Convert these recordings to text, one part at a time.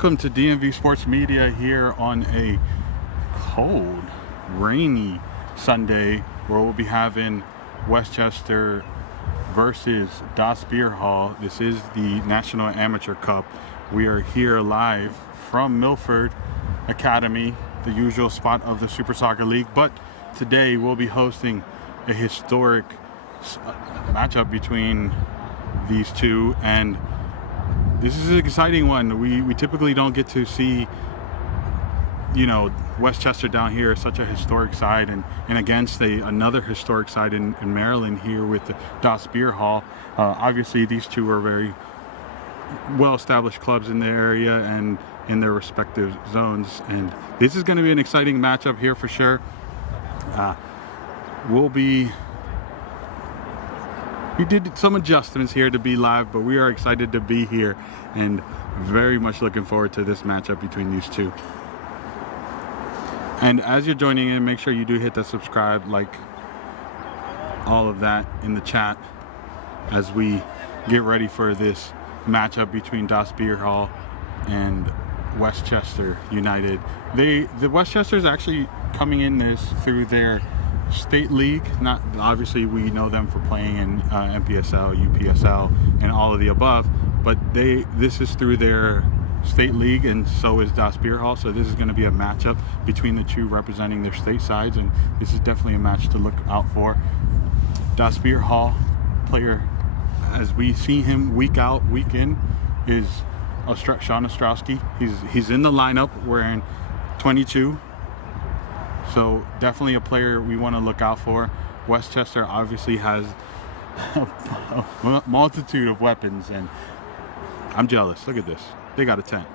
Welcome to DMV Sports Media here on a cold, rainy Sunday where we'll be having Westchester versus Das Bierhalle. This is the National Amateur Cup. We are here live from Milford Academy, the usual spot of the Super Soccer League, but today we'll be hosting a historic matchup between these two, and this is an exciting one. We typically don't get to see, Westchester down here, such a historic side, and against another historic side in Maryland here with the Das Bierhalle. Obviously, these two are very well-established clubs in the area and in their respective zones, and this is going to be an exciting matchup here for sure. We did some adjustments here to be live, but we are excited to be here and very much looking forward to this matchup between these two. And as you're joining in, make sure you do hit that subscribe, like, all of that in the chat as we get ready for this matchup between Das Bierhalle and Westchester United. The Westchester is actually coming in this through their state league. Not obviously, we know them for playing in NPSL, UPSL, and all of the above, but this is through their state league, and so is Das Bierhalle. So this is going to be a matchup between the two representing their state sides, and this is definitely a match to look out for. Das Bierhalle player, as we see him week out, week in, is Sean Ostrowski. He's in the lineup wearing 22. So definitely a player we want to look out for. Westchester obviously has a multitude of weapons, and I'm jealous. Look at this. They got a tent.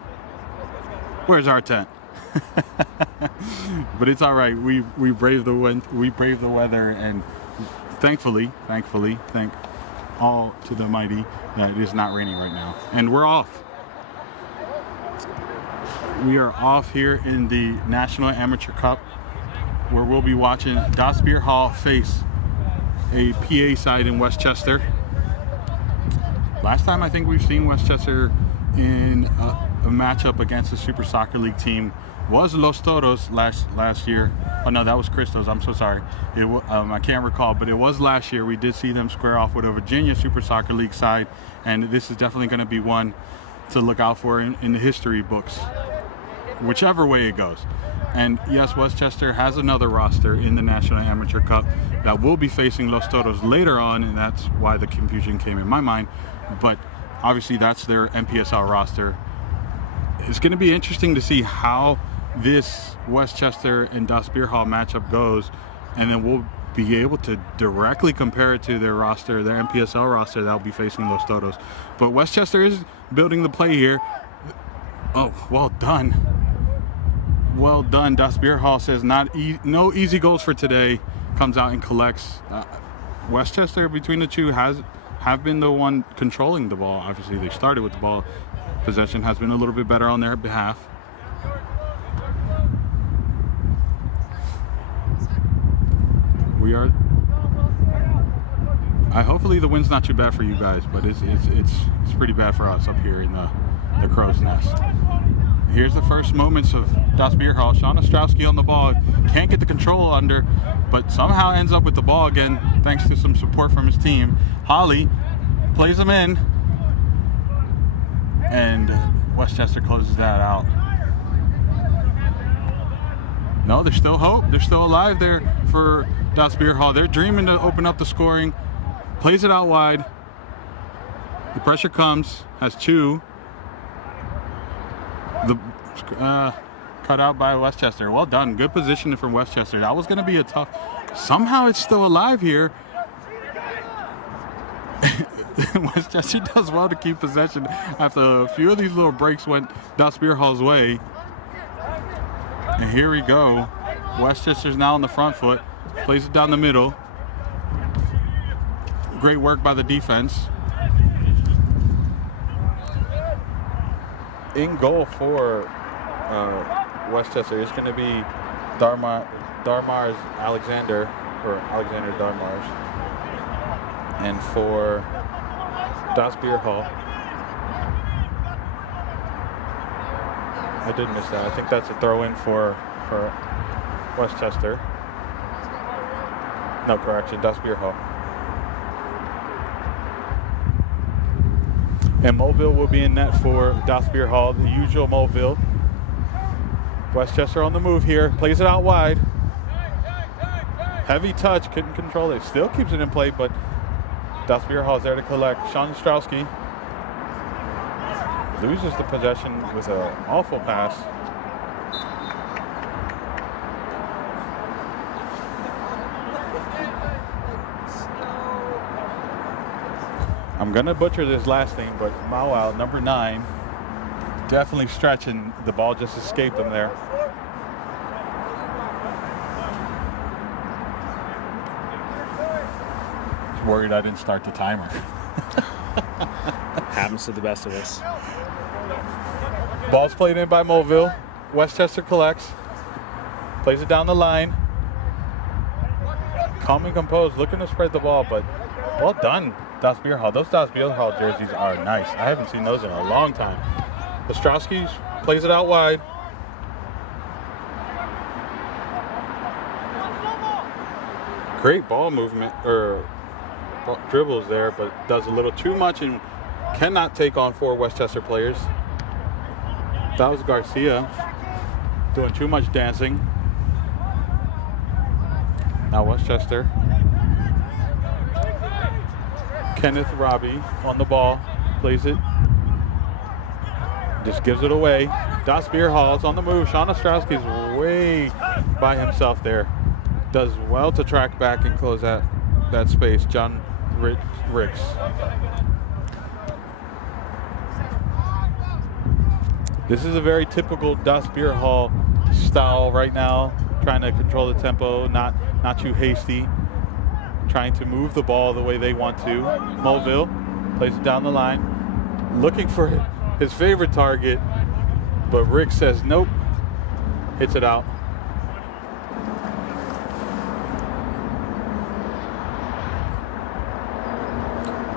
Where's our tent? But it's all right. We braved the wind. We braved the weather, and thankfully, thank all to the mighty that it is not raining right now. And we're off. We are off here in the National Amateur Cup, where we'll be watching Das Bierhalle face a PA side in Westchester. Last time I think we've seen Westchester in a matchup against a Super Soccer League team was Los Toros last year. Oh no, that was Cristos. I'm so sorry. I can't recall, but it was last year. We did see them square off with a Virginia Super Soccer League side, and this is definitely going to be one to look out for in the history books, whichever way it goes. And yes, Westchester has another roster in the National Amateur Cup that will be facing Los Toros later on, and that's why the confusion came in my mind. But obviously that's their NPSL roster. It's going to be interesting to see how this Westchester and Das Bierhalle matchup goes, and then we'll be able to directly compare it to their roster, their NPSL roster that will be facing Los Toros. But Westchester is building the play here. Oh, well done. Well done. Das Bierhalle says no easy goals for today. Comes out and collects. Westchester, between the two, have been the one controlling the ball. Obviously, they started with the ball. Possession has been a little bit better on their behalf. Hopefully the wind's not too bad for you guys, but it's pretty bad for us up here in the crow's nest. Here's the first moments of Das Bierhalle. Sean Ostrowski on the ball. Can't get the control under, but somehow ends up with the ball again thanks to some support from his team. Holly plays him in, and Westchester closes that out. No, there's still hope. They're still alive there for Das Bierhalle. They're dreaming to open up the scoring. Plays it out wide. The pressure comes. Has two. Cut out by Westchester. Well done. Good positioning from Westchester. That was going to be a tough. Somehow it's still alive here. Westchester does well to keep possession after a few of these little breaks went Das Bierhalle's way. And here we go. Westchester's now on the front foot. Plays it down the middle. Great work by the defense. In goal for Westchester is going to be Darmars Alexander, or Alexander Darmars. And for Das Bierhalle, I did miss that. I think that's a throw-in for Westchester. No, correction, that's Bierhalle. And Mobile will be in net for Das Bierhalle, the usual Mobile. Westchester on the move here, plays it out wide. Heavy touch, couldn't control it. Still keeps it in play, but Das Bierhalle's there to collect. Sean Ostrowski loses the possession with an awful pass. I'm going to butcher this last name, but Mawau, number 9, definitely stretching. The ball just escaped him there. Just worried I didn't start the timer. Happens to the best of us. Ball's played in by Mobile. Westchester collects. Plays it down the line. Calm and composed, looking to spread the ball, but well done, Das Bierhalle. Those Das Bierhalle jerseys are nice. I haven't seen those in a long time. Ostrowski plays it out wide. Great ball movement, or dribbles there, but does a little too much and cannot take on 4 Westchester players. That was Garcia doing too much dancing. Now Westchester. Kenneth Robbie on the ball, plays it. Just gives it away. Das Bierhalle's on the move. Sean Ostrowski's way by himself there. Does well to track back and close that space. John Ricks. This is a very typical Das Bierhalle style right now. Trying to control the tempo, not too hasty. Trying to move the ball the way they want to. Mulville plays it down the line. Looking for his favorite target, but Rick says nope. Hits it out.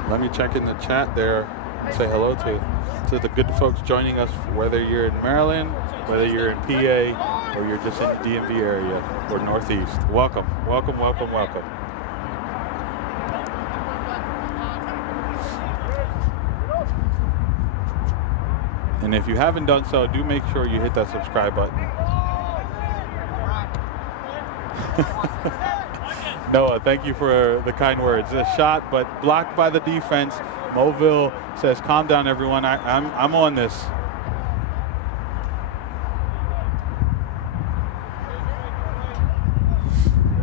Let me check in the chat there. Say hello to the good folks joining us, whether you're in Maryland, whether you're in PA, or you're just in the DMV area or Northeast. Welcome, welcome, welcome, welcome. And if you haven't done so, do make sure you hit that subscribe button. Noah, thank you for the kind words. A shot, but blocked by the defense. Mobile says, calm down, everyone. I'm on this.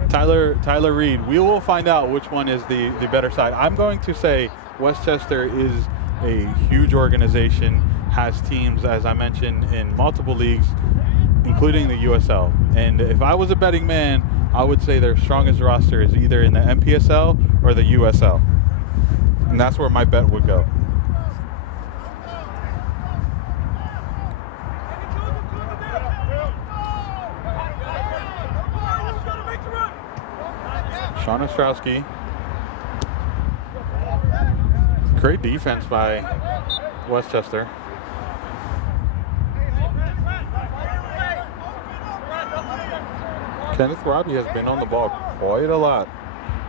Tyler Reed. We will find out which one is the better side. I'm going to say Westchester is a huge organization, has teams, as I mentioned, in multiple leagues, including the USL. And if I was a betting man, I would say their strongest roster is either in the MPSL or the USL. And that's where my bet would go. Sean Ostrowski. Great defense by Westchester. Kenneth Robbie has been on the ball quite a lot,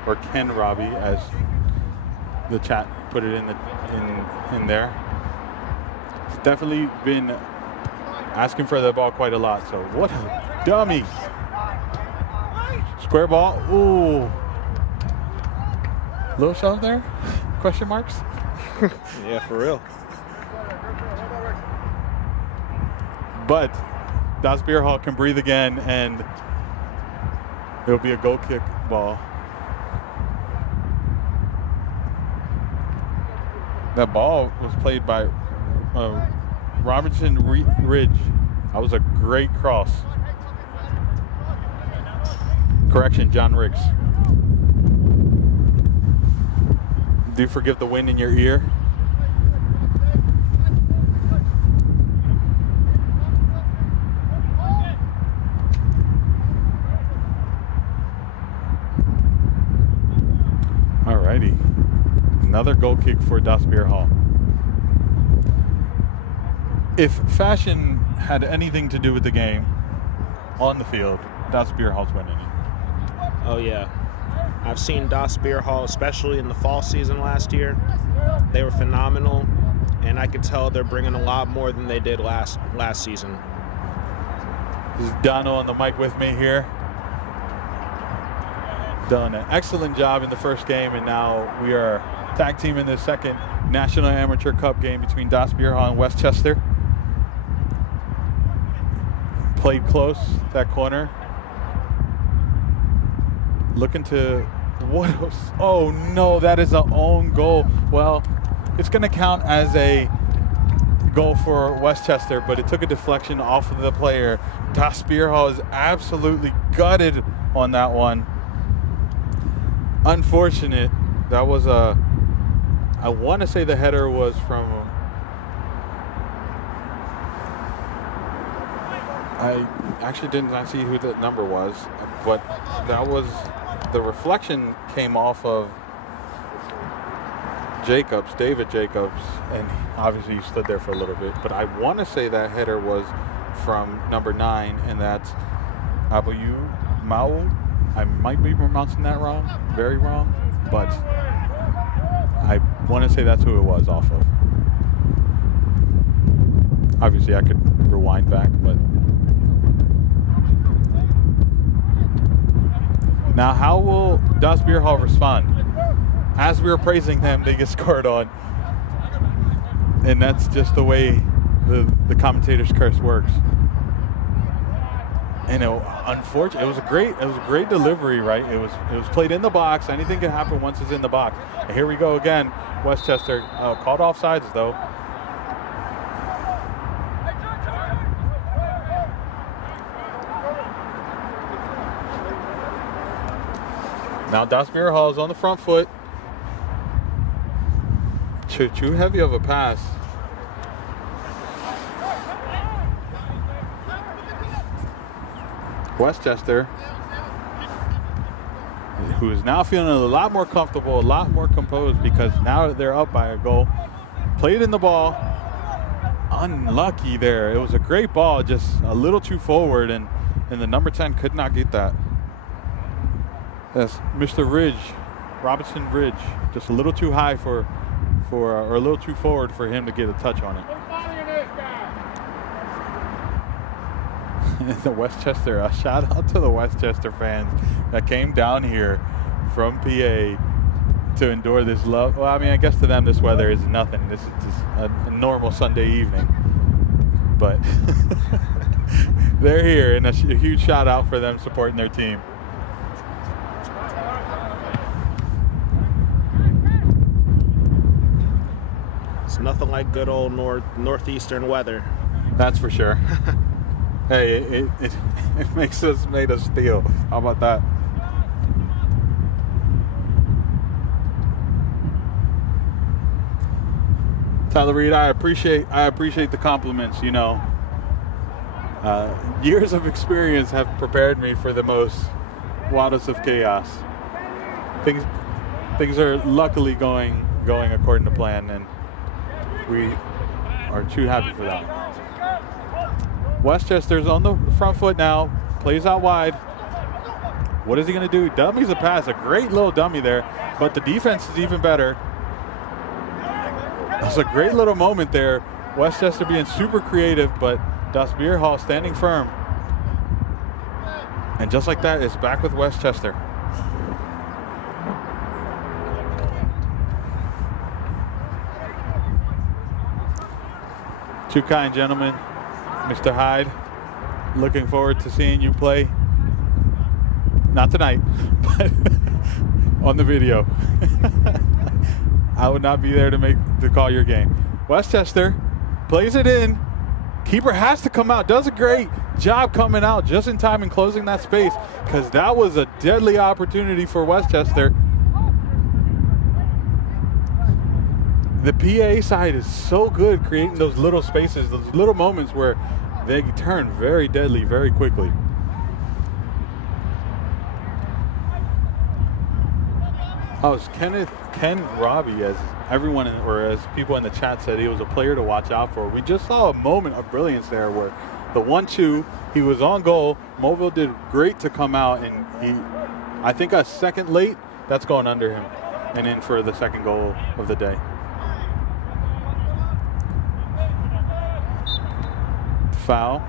or Ken Robbie, as the chat put it in there. He's definitely been asking for the ball quite a lot. So what a dummy! Square ball. Ooh, little shove there? Question marks? Yeah, for real. But Das Bierhalle can breathe again, and it'll be a goal kick ball. That ball was played by Robinson Ridge. That was a great cross. Correction, John Ricks. Do forgive the wind in your ear. Alrighty. Another goal kick for Das Bierhalle. If fashion had anything to do with the game on the field, Das Bierhalle's winning it. Oh, yeah. I've seen Das Bierhalle, especially in the fall season last year. They were phenomenal, and I could tell they're bringing a lot more than they did last season. This is Dono on the mic with me here. Done an excellent job in the first game, and now we are tag team in the second National Amateur Cup game between Das Bierhalle and Westchester. Played close, that corner. Looking to, oh no, that is an own goal. Well, it's gonna count as a goal for Westchester, but it took a deflection off of the player. Das Bierhalle is absolutely gutted on that one. Unfortunate. That was a, I want to say the header was from, I actually did not see who the number was, but that was, the reflection came off of Jacobs, David Jacobs, and obviously he stood there for a little bit, but I want to say that header was from number 9, and that's Abu Maul. I might be pronouncing that wrong, very wrong, but I want to say that's who it was off of. Obviously I could rewind back, but now how will Das Bierhalle respond? As we were praising them, they get scored on. And that's just the way the commentator's curse works. And unfortunately, it was a great delivery, right? It was played in the box. Anything can happen once it's in the box. And here we go again. Westchester called offsides though. Now Das Bierhalle is on the front foot. Too heavy of a pass. Westchester, who is now feeling a lot more comfortable, a lot more composed, because now they're up by a goal. Played in the ball. Unlucky there. It was a great ball, just a little too forward, and the number 10 could not get that. That's Mr. Ridge, Robinson Ridge, just a little too high or a little too forward for him to get a touch on it. The Westchester, a shout out to the Westchester fans that came down here from PA to endure this love. Well, I mean, I guess to them this weather is nothing. This is just a normal Sunday evening. But they're here, and a huge shout out for them supporting their team. It's nothing like good old northeastern weather. That's for sure. Hey, it made us feel. How about that? Tyler Reed, I appreciate the compliments. You know, years of experience have prepared me for the most wildest of chaos. Things are luckily going according to plan, and we are too happy for that. Westchester's on the front foot now, plays out wide. What is he going to do? Dummies a pass, a great little dummy there, but the defense is even better. That's a great little moment there. Westchester being super creative, but Das Bierhalle standing firm. And just like that, it's back with Westchester. Too kind, gentlemen. Mr. Hyde, looking forward to seeing you play. Not tonight, but on the video. I would not be there to call your game. Westchester plays it in. Keeper has to come out. Does a great job coming out just in time and closing that space, because that was a deadly opportunity for Westchester. The PA side is so good creating those little spaces, those little moments where they turn very deadly very quickly. Oh, it's Ken Robbie, as everyone or as people in the chat said, he was a player to watch out for. We just saw a moment of brilliance there where the 1-2, he was on goal. Mobile did great to come out, and I think a second late, that's going under him and in for the second goal of the day. Foul.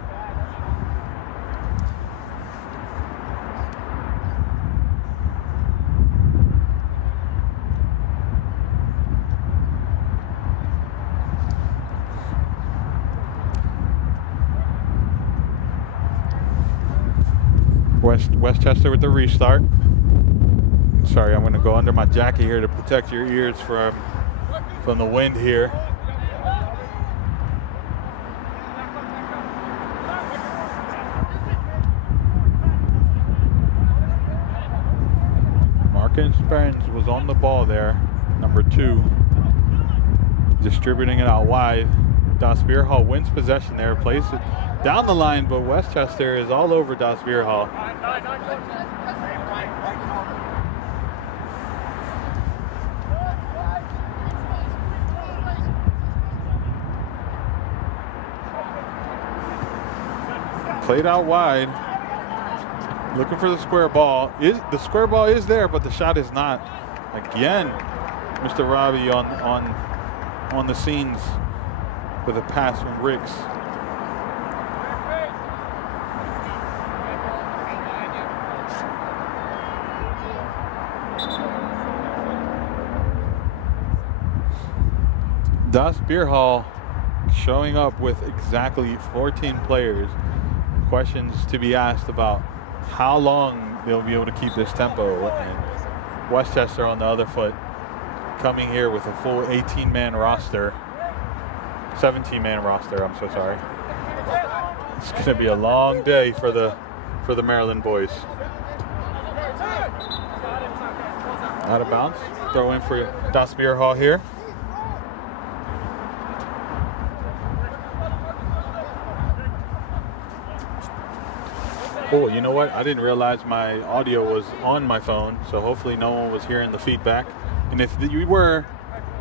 Westchester with the restart. Sorry, I'm going to go under my jacket here to protect your ears from the wind here. Marcus Burns was on the ball there, number 2, distributing it out wide. Das Bierhalle wins possession there, plays it down the line, but Westchester is all over Das Bierhalle. Played out wide, looking for the square ball. The square ball is there, but the shot is not. Again, Mr. Robbie on the scenes with a pass from Ricks. Das Bierhalle showing up with exactly 14 players. Questions to be asked about how long they'll be able to keep this tempo, and Westchester on the other foot coming here with a full 18-man roster, 17-man roster, I'm so sorry. It's going to be a long day for the Maryland boys. Out of bounds, throw in for Das Bierhalle here. Cool. You know what? I didn't realize my audio was on my phone, so hopefully no one was hearing the feedback. And if you were,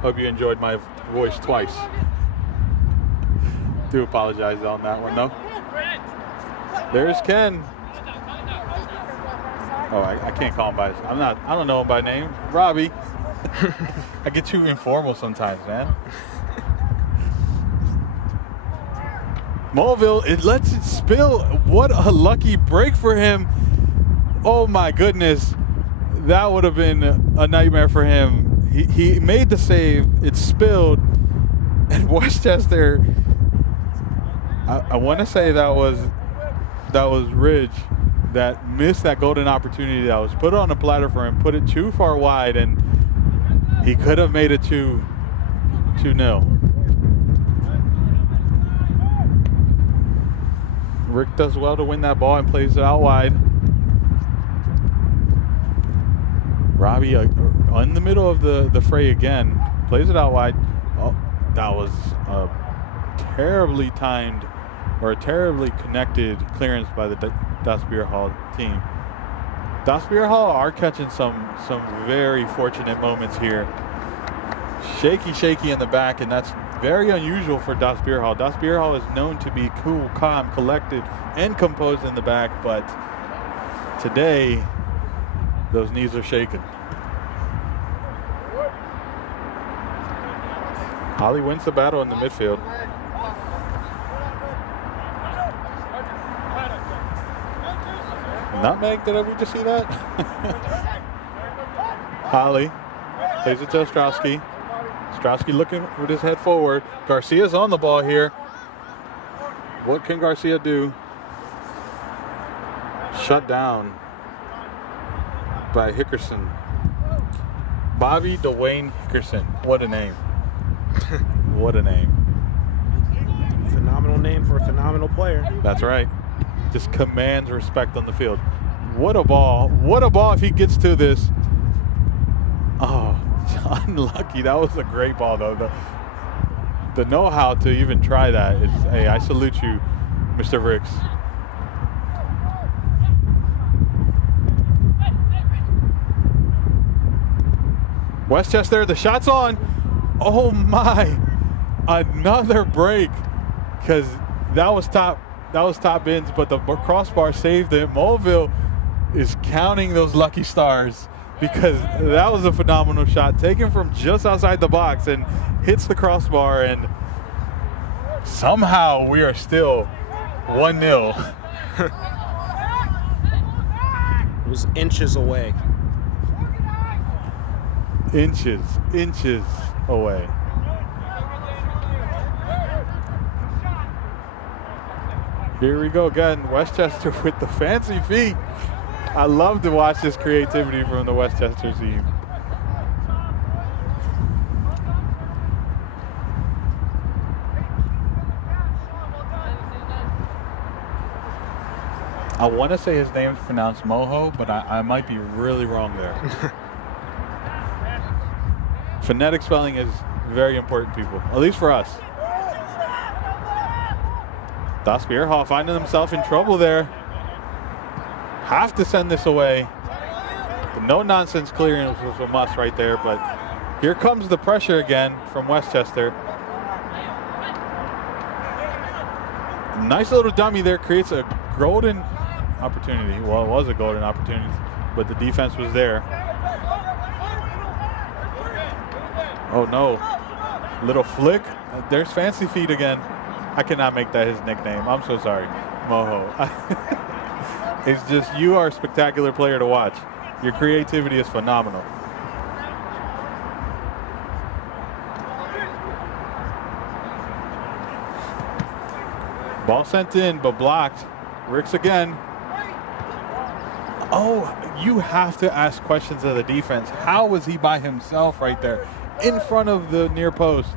hope you enjoyed my voice twice. Do apologize on that one, though. There's Ken. Oh, I can't call him by his. I don't know him by name. Robbie. I get too informal sometimes, man. Mulville, it lets it spill. What a lucky break for him. Oh my goodness. That would have been a nightmare for him. He made the save, it spilled, and Westchester, I want to say that was Ridge that missed that golden opportunity that was put on a platter for him, put it too far wide, and he could have made it 2-0. Rick does well to win that ball and plays it out wide. Robbie in the middle of the fray again, plays it out wide. Oh, that was a terribly timed or a terribly connected clearance by the Das Bierhalle team. Das Bierhalle are catching some very fortunate moments here. Shaky in the back, and that's very unusual for Das Bierhalle. Das Bierhalle is known to be cool, calm, collected, and composed in the back, but today those knees are shaking. Holly wins the battle in the midfield. Nutmeg, did we just see that? Holly plays it to Ostrowski. Ostrowski looking with his head forward. Garcia's on the ball here. What can Garcia do? Shut down by Hickerson. Bobby Dwayne Hickerson. What a name. What a name. Phenomenal name for a phenomenal player. That's right. Just commands respect on the field. What a ball. What a ball if he gets to this. Oh, unlucky. That was a great ball, though. The know-how to even try that is, hey, I salute you, Mr. Ricks. Westchester, the shot's on. Oh my, another break, because that was top bins, but the crossbar saved it. Mulville is counting those lucky stars, because that was a phenomenal shot taken from just outside the box and hits the crossbar, and somehow we are still 1-0. It was inches away. Inches away. Here we go again. Westchester with the fancy feet. I love to watch this creativity from the Westchester team. I want to say his name's pronounced Moho, but I might be really wrong there. Phonetic spelling is very important, people, at least for us. Das Bierhalle finding himself in trouble there. Have to send this away. The no-nonsense clearance was a must right there, but here comes the pressure again from Westchester. Nice little dummy there, creates a golden opportunity. Well, it was a golden opportunity, but the defense was there. Oh no, little flick. There's Fancy Feet again. I cannot make that his nickname. I'm so sorry, Moho. It's just, you are a spectacular player to watch. Your creativity is phenomenal. Ball sent in, but blocked. Ricks again. Oh, you have to ask questions of the defense. How was he by himself right there in front of the near post?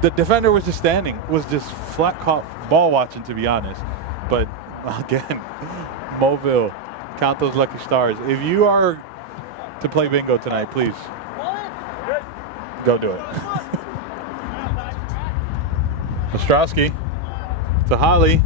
The defender was just standing, was just flat caught ball watching, to be honest. But again, Mobile, count those lucky stars. If you are to play bingo tonight, please go do it. Ostrowski to Holly.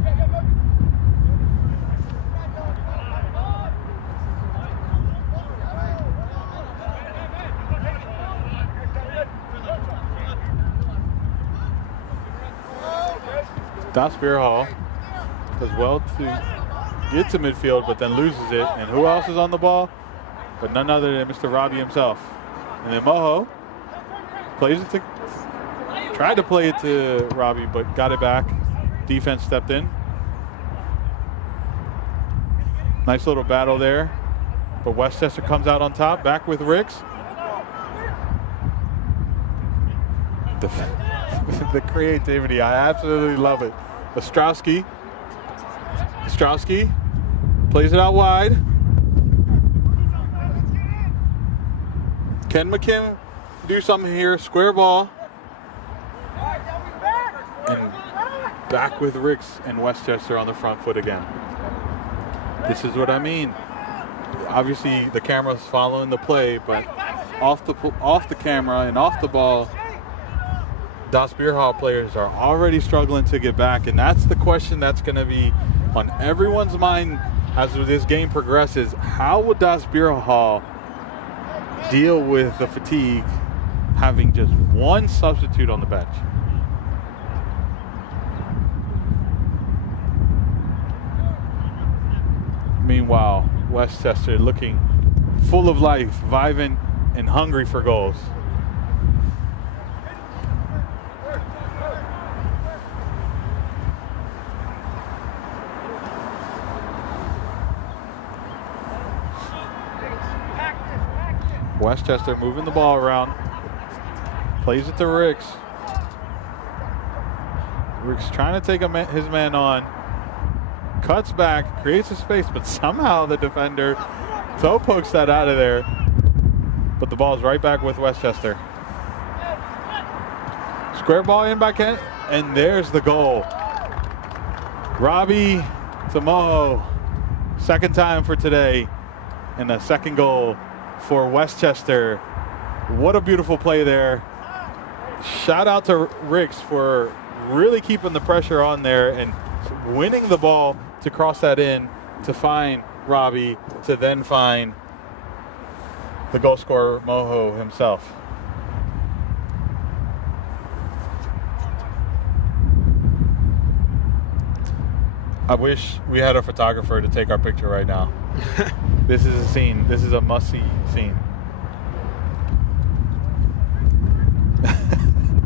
Das Bierhalle does well to get to midfield, but then loses it. And who else is on the ball? But none other than Mr. Robbie himself. And then Moho plays it to, tried to play it to Robbie, but got it back. Defense stepped in. Nice little battle there. But Westchester comes out on top, back with Ricks. The creativity, I absolutely love it. Ostrowski plays it out wide. Can McKim do something here? Square ball. And back with Ricks and Westchester on the front foot again. This is what I mean. Obviously the camera's following the play, but off the camera and off the ball, Das Bierhalle players are already struggling to get back, and that's the question that's going to be on everyone's mind as this game progresses. How would Das Bierhalle deal with the fatigue having just one substitute on the bench? Meanwhile, Westchester looking full of life, vibing, and hungry for goals. Westchester moving the ball around. Plays it to Ricks. Ricks trying to take his man on. Cuts back, creates a space, but somehow the defender toe pokes that out of there. But the ball is right back with Westchester. Square ball in by Kent, and there's the goal. Robbie to Moho. Second time for today, and a second goal for Westchester. What a beautiful play there. Shout out to Ricks for really keeping the pressure on there and winning the ball to cross that in to find Robbie, to then find the goal scorer Moho himself. I wish we had a photographer to take our picture right now. This is a scene. This is a must-see scene.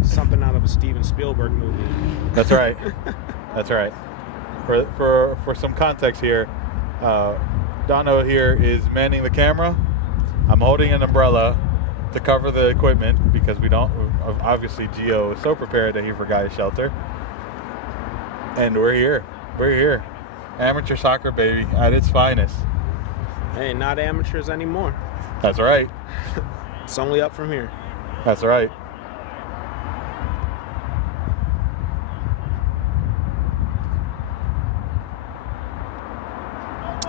Something out of a Steven Spielberg movie. That's right. That's right. For some context here, Dono here is manning the camera. I'm holding an umbrella to cover the equipment because we don't. Obviously, Gio is so prepared that he forgot his shelter. And we're here. We're here. Amateur soccer, baby, at its finest. Hey, not amateurs anymore. That's right. It's only up from here. That's right.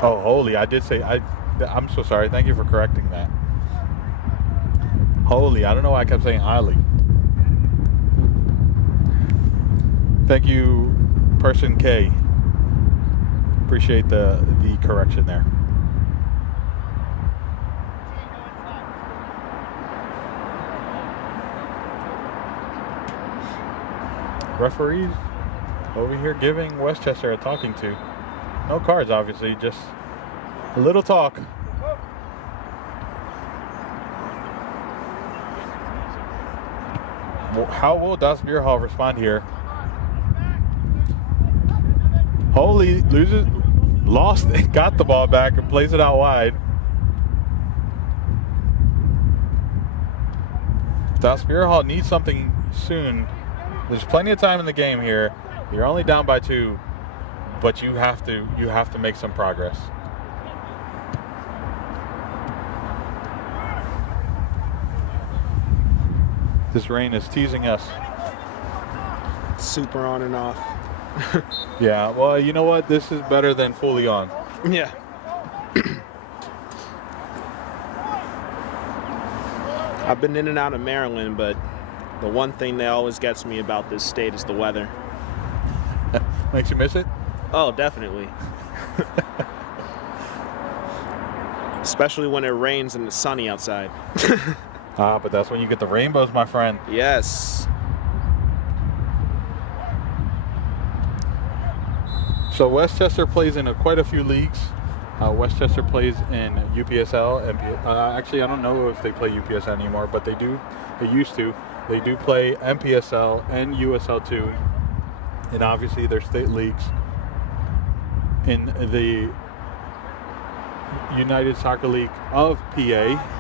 Oh, holy, I did say, I'm so sorry. Thank you for correcting that. Holy, I don't know why I kept saying highly. Thank you, person K. Appreciate the correction there. Referees over here giving Westchester a talking to. No cards, obviously, just a little talk. How will Das Bierhalle respond here? Holy, loses, lost, got the ball back and plays it out wide. Das Bierhalle needs something soon. There's plenty of time in the game here. You're only down by 2, but you have to make some progress. This rain is teasing us. Super on and off. Yeah, well, you know what? This is better than fully on. Yeah. I've been in and out of Maryland, but the one thing that always gets me about this state is the weather. Makes you miss it? Oh, definitely. Especially when it rains and it's sunny outside. But that's when you get the rainbows, my friend. Yes. So Westchester plays in quite a few leagues. Westchester plays in UPSL. Actually, I don't know if they play UPSL anymore, but they do. They used to. They do play MPSL and USL2. And obviously their state leagues in the United Soccer League of PA.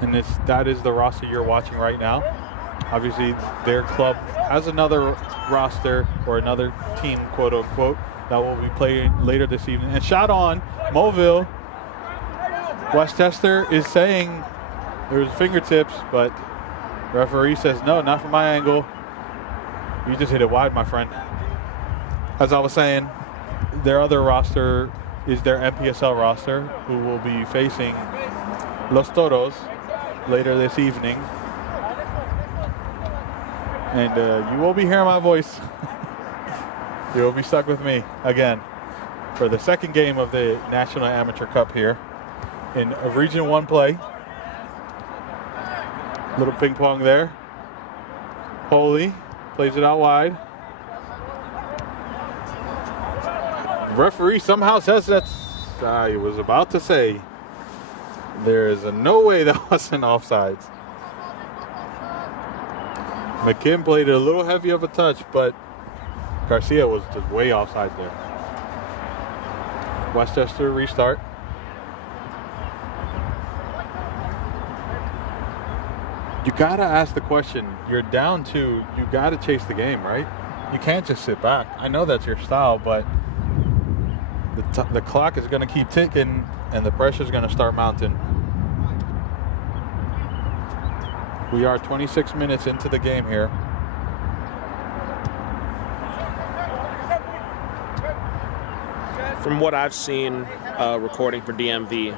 And that is the roster you're watching right now. Obviously, their club has another roster or another team, quote unquote, that will be playing later this evening. And shot on Mobile. Westchester is saying there's fingertips, but referee says no, not from my angle. You just hit it wide, my friend. As I was saying, their other roster is their MPSL roster, who will be facing Los Toros later this evening. And you will be hearing my voice. You will be stuck with me again for the second game of the National Amateur Cup here in Region 1 play. Little ping pong there. Holy plays it out wide. Referee somehow says that's, I was about to say, there is no way that wasn't offsides. McKim played it a little heavy of a touch, but Garcia was just way offside there. Westchester restart. You gotta ask the question. You're down 2. You gotta chase the game, right? You can't just sit back. I know that's your style, but the clock is gonna keep ticking, and the pressure is gonna start mounting. We are 26 minutes into the game here. From what I've seen recording for DMV,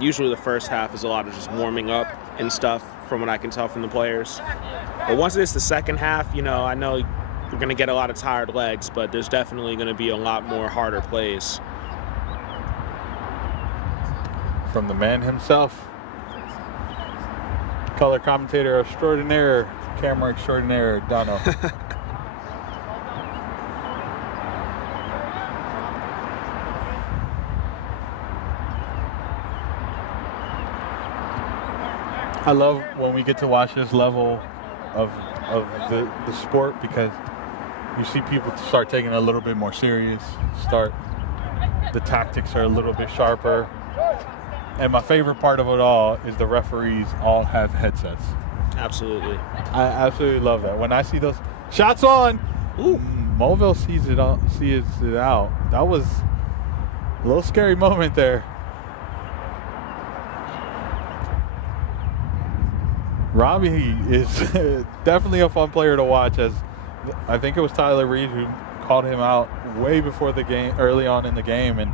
usually the first half is a lot of just warming up and stuff, from what I can tell from the players. But once it's the second half, I know we're going to get a lot of tired legs, but there's definitely going to be a lot more harder plays. from the man himself, color commentator extraordinaire, camera extraordinaire, Dono. I love when we get to watch this level of the sport, because you see people start taking it a little bit more serious, the tactics are a little bit sharper. And my favorite part of it all is the referees all have headsets. Absolutely. I absolutely love that. When I see those shots on, Mulville sees it out. That was a little scary moment there. Robbie is definitely a fun player to watch, as I think it was Tyler Reed who called him out way before the game, early on in the game, and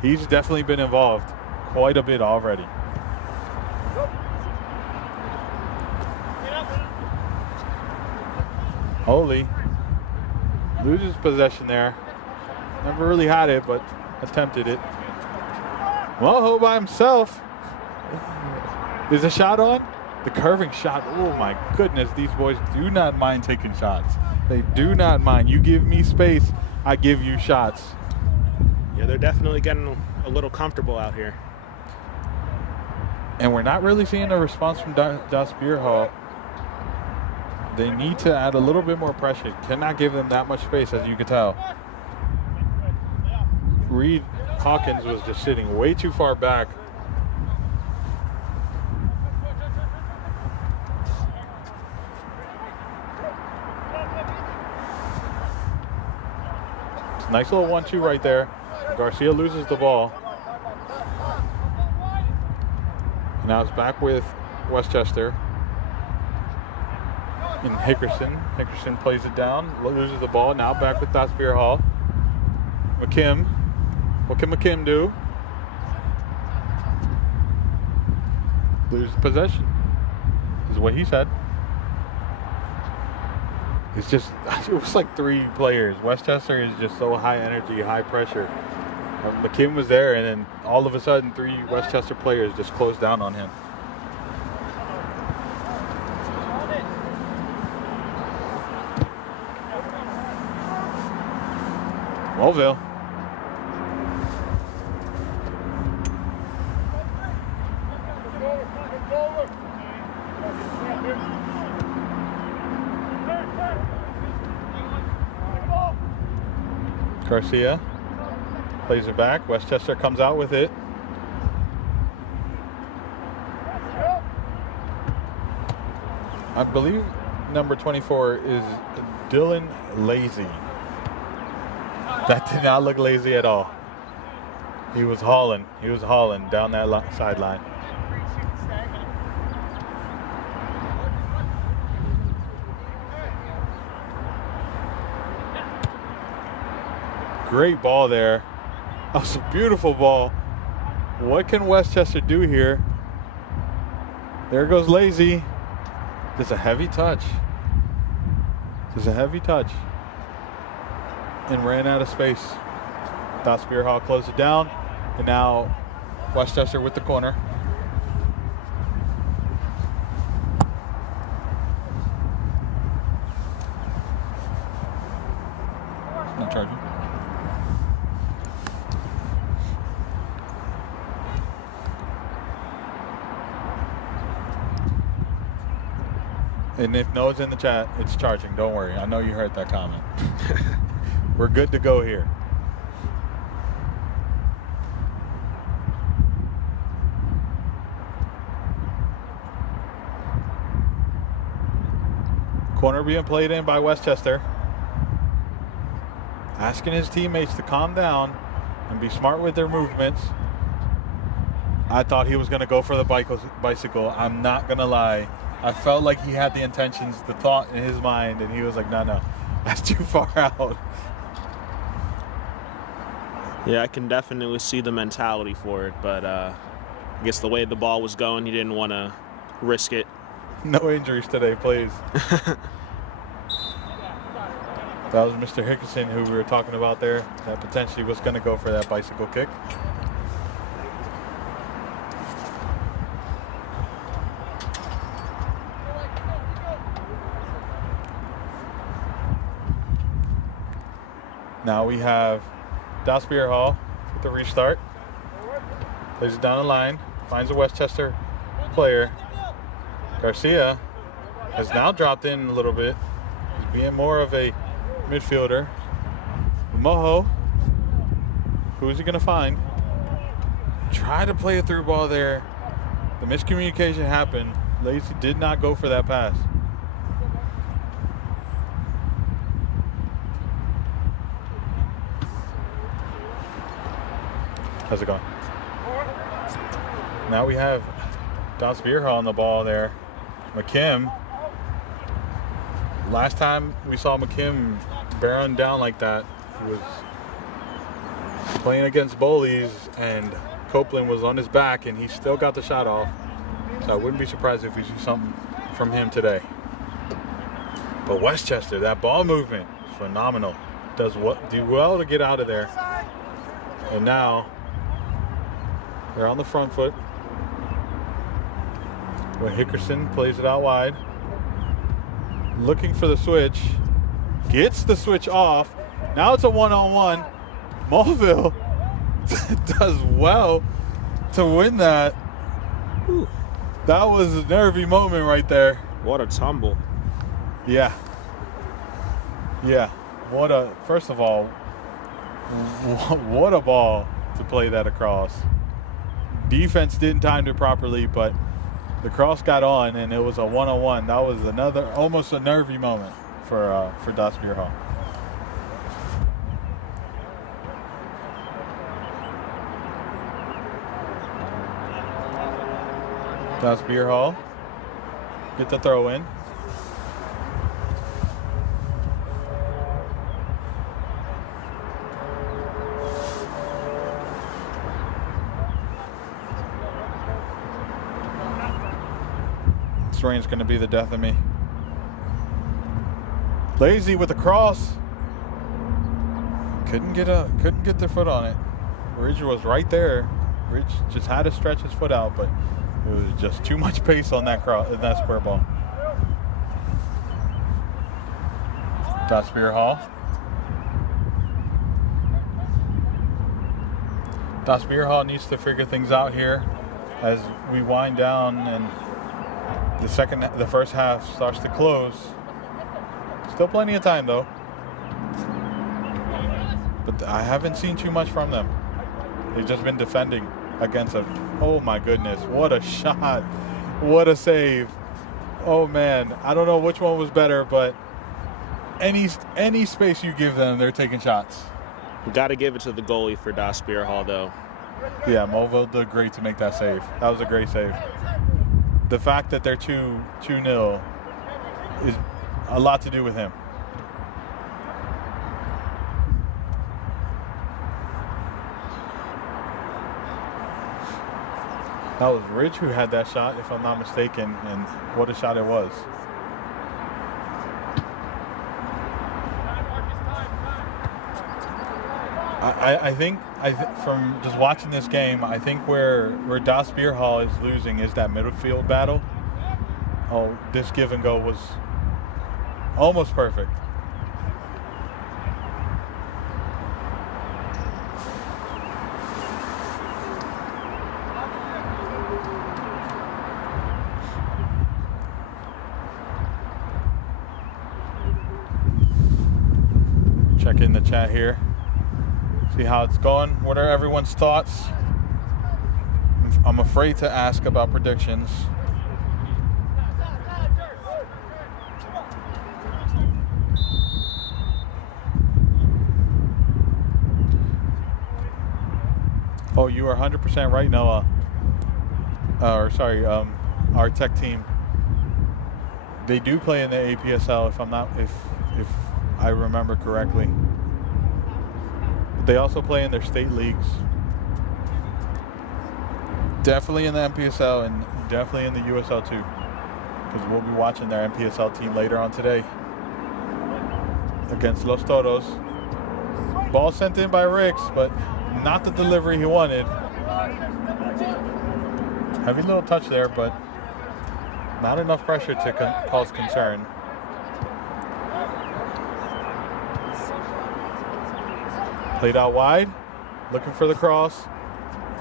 he's definitely been involved quite a bit already. Holy loses possession there. Never really had it, but attempted it. Moho by himself. Is the shot on? The curving shot. Oh my goodness, these boys do not mind taking shots. They do not mind. You give me space, I give you shots. Yeah, they're definitely getting a little comfortable out here. And we're not really seeing a response from Das Bierhalle. They need to add a little bit more pressure. Cannot give them that much space, as you can tell. Reed Hawkins was just sitting way too far back. Nice little 1-2 right there. Garcia loses the ball. Now it's back with Westchester. And Hickerson. Hickerson plays it down, loses the ball. Now back with Das Bierhalle. McKim. What can McKim do? Lose possession, is what he said. It's just, it was like 3 players. Westchester is just so high energy, high pressure. McKim was there, and then all of a sudden 3 Westchester players just closed down on him. Mulville. Garcia plays it back. Westchester comes out with it. I believe number 24 is Dylan Lazy. That did not look lazy at all. He was hauling. He was hauling down that sideline. Great ball there. That was a beautiful ball. What can Westchester do here? There goes Lazy. Just a heavy touch. Just a heavy touch. And ran out of space. Das Bierhalle closed it down. And now Westchester with the corner. Not charging. And if Noah's in the chat, it's charging. Don't worry. I know you heard that comment. We're good to go here. Corner being played in by Westchester. Asking his teammates to calm down and be smart with their movements. I thought he was going to go for the bicycle. I'm not going to lie. I felt like he had the intentions, the thought in his mind, and he was like, no, that's too far out. Yeah, I can definitely see the mentality for it, but I guess the way the ball was going, he didn't want to risk it. No injuries today, please. That was Mr. Hickerson, who we were talking about there, that potentially was going to go for that bicycle kick. Now we have Das Bierhalle with the restart. Plays it down the line. Finds a Westchester player. Garcia has now dropped in a little bit. He's being more of a midfielder. Moho, who is he going to find? Try to play a through ball there. The miscommunication happened. Lacy did not go for that pass. How's it going? Now we have Das Bierhalle on the ball there. McKim. Last time we saw McKim bearing down like that, he was playing against Bullies and Copeland was on his back and he still got the shot off. So I wouldn't be surprised if we see something from him today. But Westchester, that ball movement is phenomenal. Do well to get out of there. And now they're on the front foot. When Hickerson plays it out wide. Looking for the switch. Gets the switch off. Now it's a one-on-one. Mulville does well to win that. Whew. That was a nervy moment right there. What a tumble. Yeah. Yeah. First of all, what a ball to play that across. Defense didn't time it properly, but the cross got on and it was a one-on-one. That was almost a nervy moment for Das Bierhalle. Das Bierhalle get the throw in. This rain's going to be the death of me. Lazy with the cross. Couldn't get their foot on it. Ridge was right there. Ridge just had to stretch his foot out, but it was just too much pace on that square ball. Das Bierhalle. Das Bierhalle needs to figure things out here as we wind down and the first half starts to close. Still plenty of time though. But I haven't seen too much from them. They've just been defending against a, oh my goodness, what a shot. What a save. Oh man, I don't know which one was better, but any space you give them, they're taking shots. We got to give it to the goalie for Das Bierhalle though. Yeah, Mulville did great to make that save. That was a great save. The fact that they're 2-0 is a lot to do with him. That was Ridge who had that shot, if I'm not mistaken, and what a shot it was. I think from just watching this game, I think where Das Bierhalle is losing is that midfield battle. Oh, this give and go was almost perfect. Check in the chat here. See how it's going. What are everyone's thoughts? I'm afraid to ask about predictions. Oh, you are 100% right, Noah. Our tech team. They do play in the APSL if I remember correctly. They also play in their state leagues. Definitely in the MPSL and definitely in the USL too. Because we'll be watching their MPSL team later on today against Los Toros. Ball sent in by Ricks, but not the delivery he wanted. Heavy little touch there, but not enough pressure to cause concern. Played out wide, looking for the cross.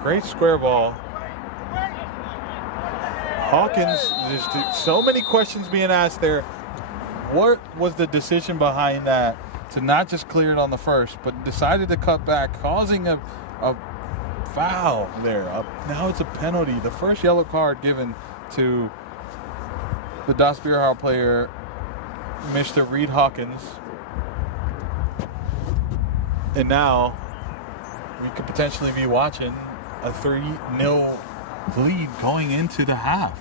Great square ball. Hawkins, there's so many questions being asked there. What was the decision behind that to not just clear it on the first, but decided to cut back, causing a foul there? Now it's a penalty. The first yellow card given to the Das Bierhalle player, Mr. Reed Hawkins. And now we could potentially be watching a 3-0 lead going into the half.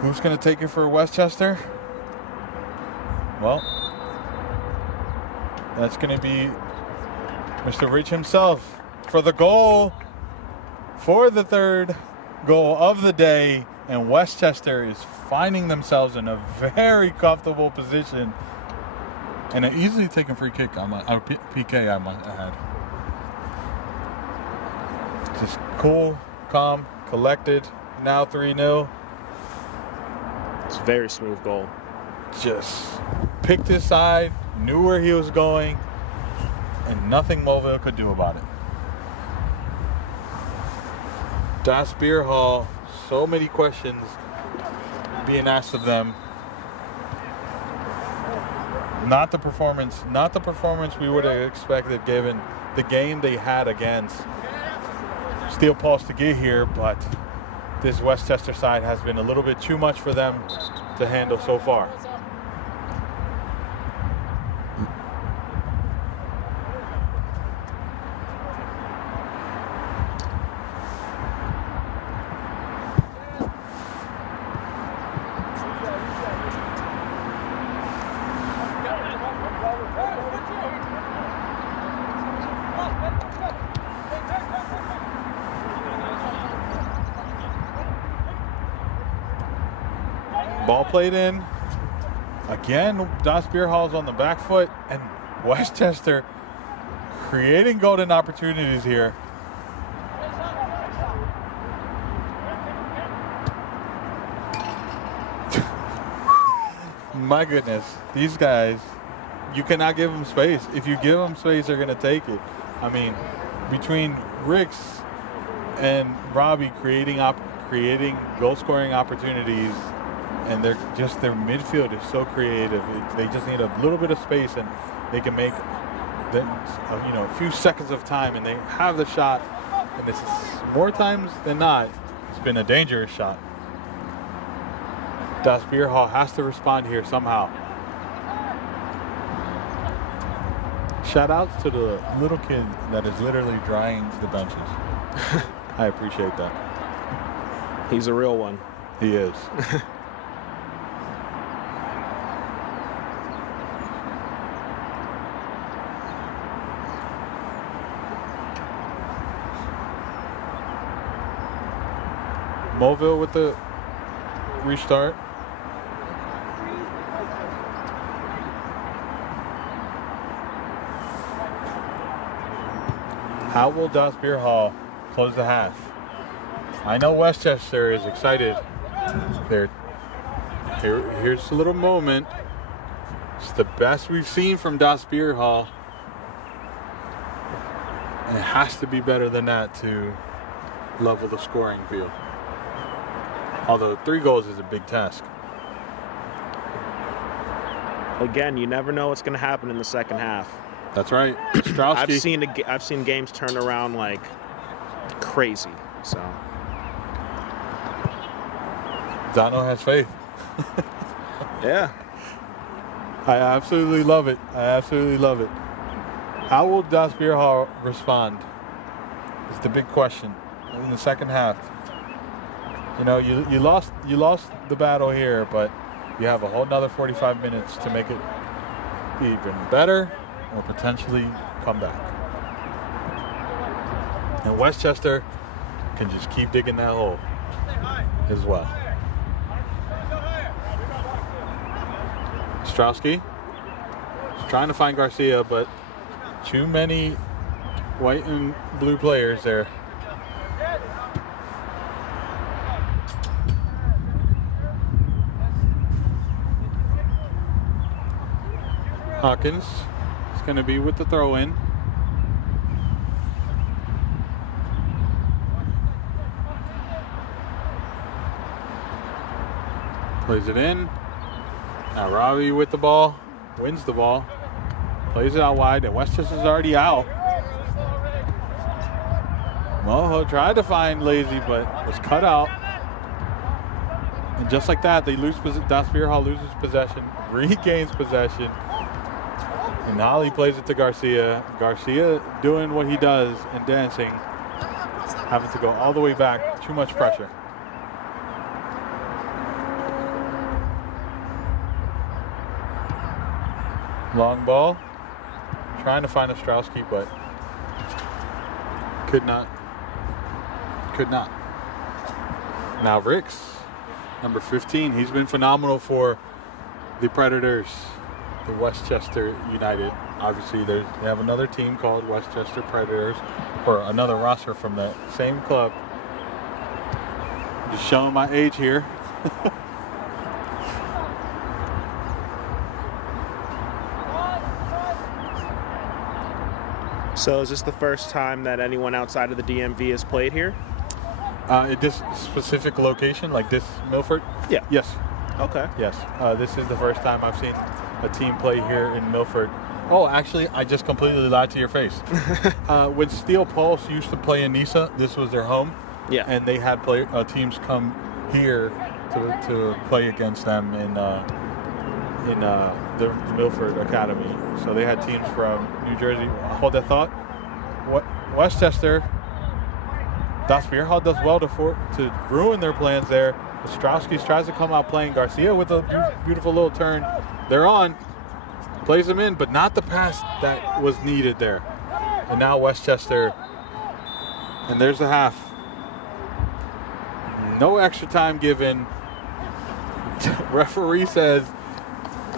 Who's going to take it for Westchester? Well, that's going to be Mr. Rich himself for the goal, for the third goal of the day. And Westchester is finding themselves in a very comfortable position and an easily taken free kick, PK, I might add. Just cool, calm, collected. Now 3-0. It's a very smooth goal. Just picked his side, knew where he was going, and nothing Mobile could do about it. Das Bierhalle, so many questions being asked of them. Not the performance we would have expected given the game they had against Steel Pulse to get here, but this Westchester side has been a little bit too much for them to handle so far. Ball played in. Again, Das Bierhalle's on the back foot, and Westchester creating golden opportunities here. My goodness, these guys, you cannot give them space. If you give them space, they're going to take it. I mean, between Ricks and Robbie creating goal-scoring opportunities, and their midfield is so creative. They just need a little bit of space, and they can make a few seconds of time, and they have the shot. And it's more times than not, it's been a dangerous shot. Das Bierhalle has to respond here somehow. Shout outs to the little kid that is literally drying the benches. I appreciate that. He's a real one. He is. Mobile with the restart. How will Das Bierhalle close the half? I know Westchester is excited. Here's a little moment. It's the best we've seen from Das Bierhalle. And it has to be better than that to level the scoring field. Although 3 goals is a big task. Again, you never know what's going to happen in the second half. That's right. Strowski. I've seen games turn around like crazy. So Zano has faith. Yeah. I absolutely love it. How will Das Bierhalle respond? Is the big question in the second half. You know, you lost the battle here, but you have a whole nother 45 minutes to make it even better or potentially come back. And Westchester can just keep digging that hole as well. Strowski is trying to find Garcia, but too many white and blue players there. Hawkins is going to be with the throw-in. Plays it in. Now Robbie with the ball, wins the ball, plays it out wide, and Westchester's already out. Moho tried to find Lazy, but was cut out. And just like that, they lose. Das Bierhalle loses possession, regains possession, and Holly plays it to Garcia. Garcia doing what he does and dancing, having to go all the way back. Too much pressure. Long ball, trying to find Ostrowski, but could not. Now Ricks, number 15, he's been phenomenal for the Predators, the Westchester United. Obviously, they have another team called Westchester Predators, or another roster from that same club. Just showing my age here. So is this the first time that anyone outside of the DMV has played here? At this specific location, like this Milford? Yeah. Yes. Okay. Yes. This is the first time I've seen a team play here in Milford. Oh, actually, I just completely lied to your face. When Steel Pulse used to play in Nisa, this was their home. Yeah. And they had teams come here to play against them in the Milford Academy. So they had teams from New Jersey. Hold that thought. Westchester, Das Bierhalle does well to ruin their plans there. Ostrowski tries to come out playing Garcia with a beautiful little turn. They're on, plays them in, but not the pass that was needed there. And now Westchester, and there's the half. No extra time given. Referee says,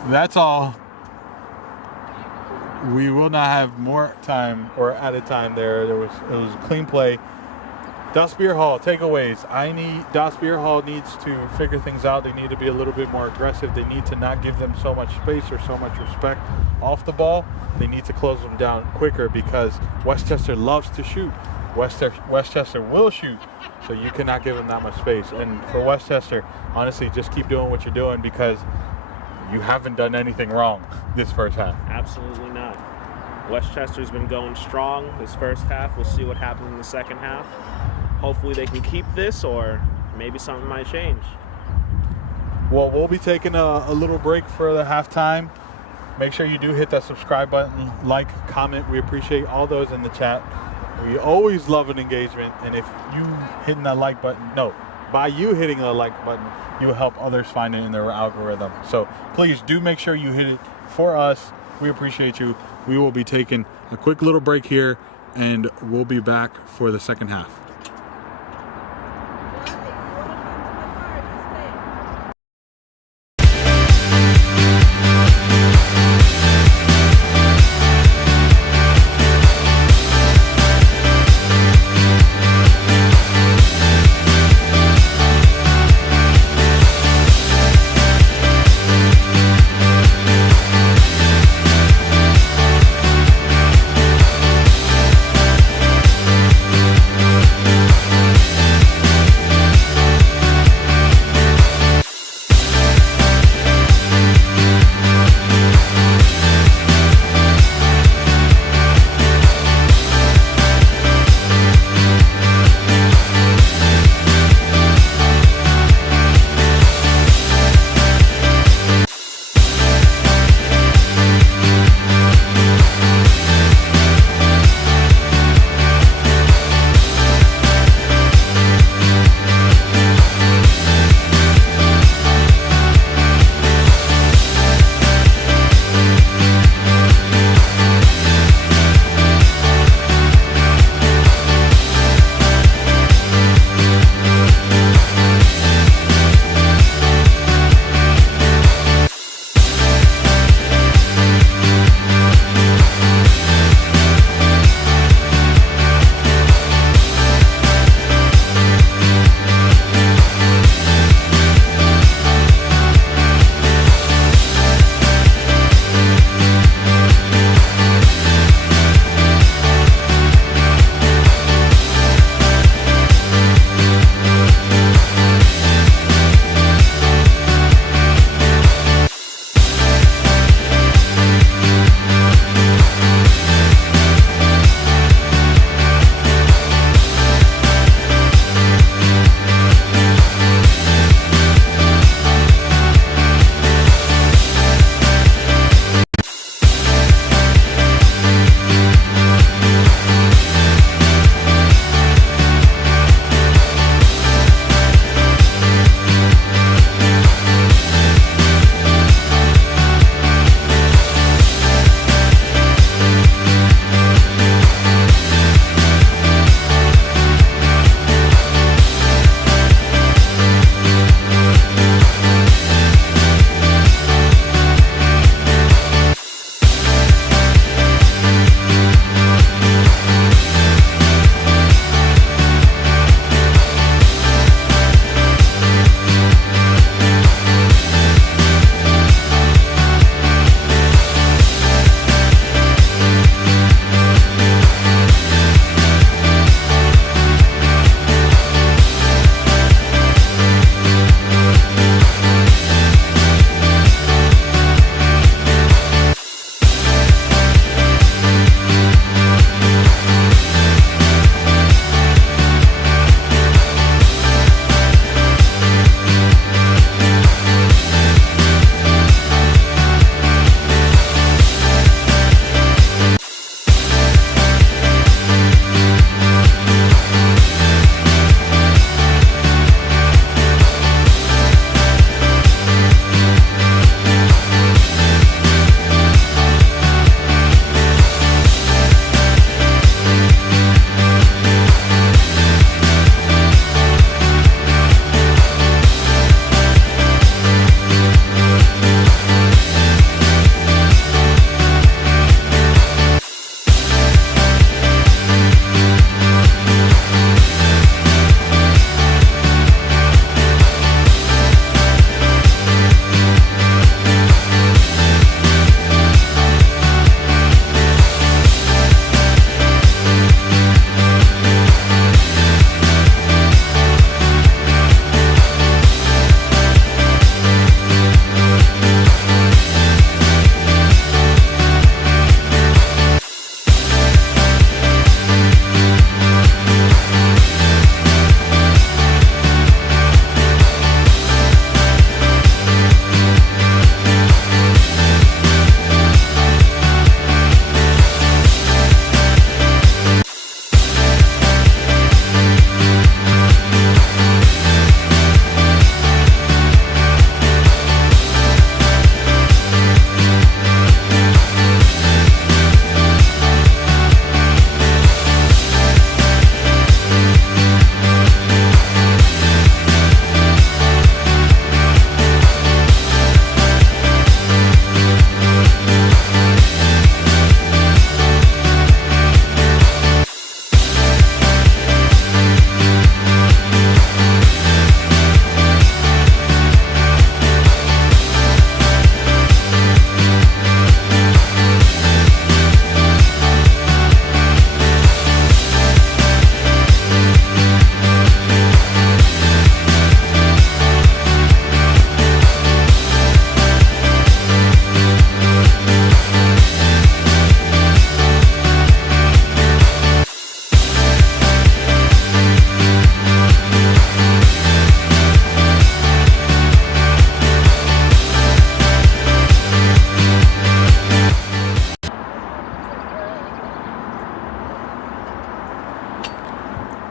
that's all. We will not have more time or added time there. It was a clean play. Das Bierhalle, takeaways. Das Bierhalle needs to figure things out. They need to be a little bit more aggressive. They need to not give them so much space or so much respect off the ball. They need to close them down quicker because Westchester loves to shoot. Westchester will shoot, so you cannot give them that much space. And for Westchester, honestly, just keep doing what you're doing because you haven't done anything wrong this first half. Absolutely not. Westchester's been going strong this first half. We'll see what happens in the second half. Hopefully they can keep this, or maybe something might change. Well, we'll be taking a little break for the halftime. Make sure you do hit that subscribe button, like, comment. We appreciate all those in the chat. We always love an engagement, and if you hitting that like button, by you hitting the like button, you will help others find it in their algorithm. So please do make sure you hit it for us. We appreciate you. We will be taking a quick little break here, and we'll be back for the second half.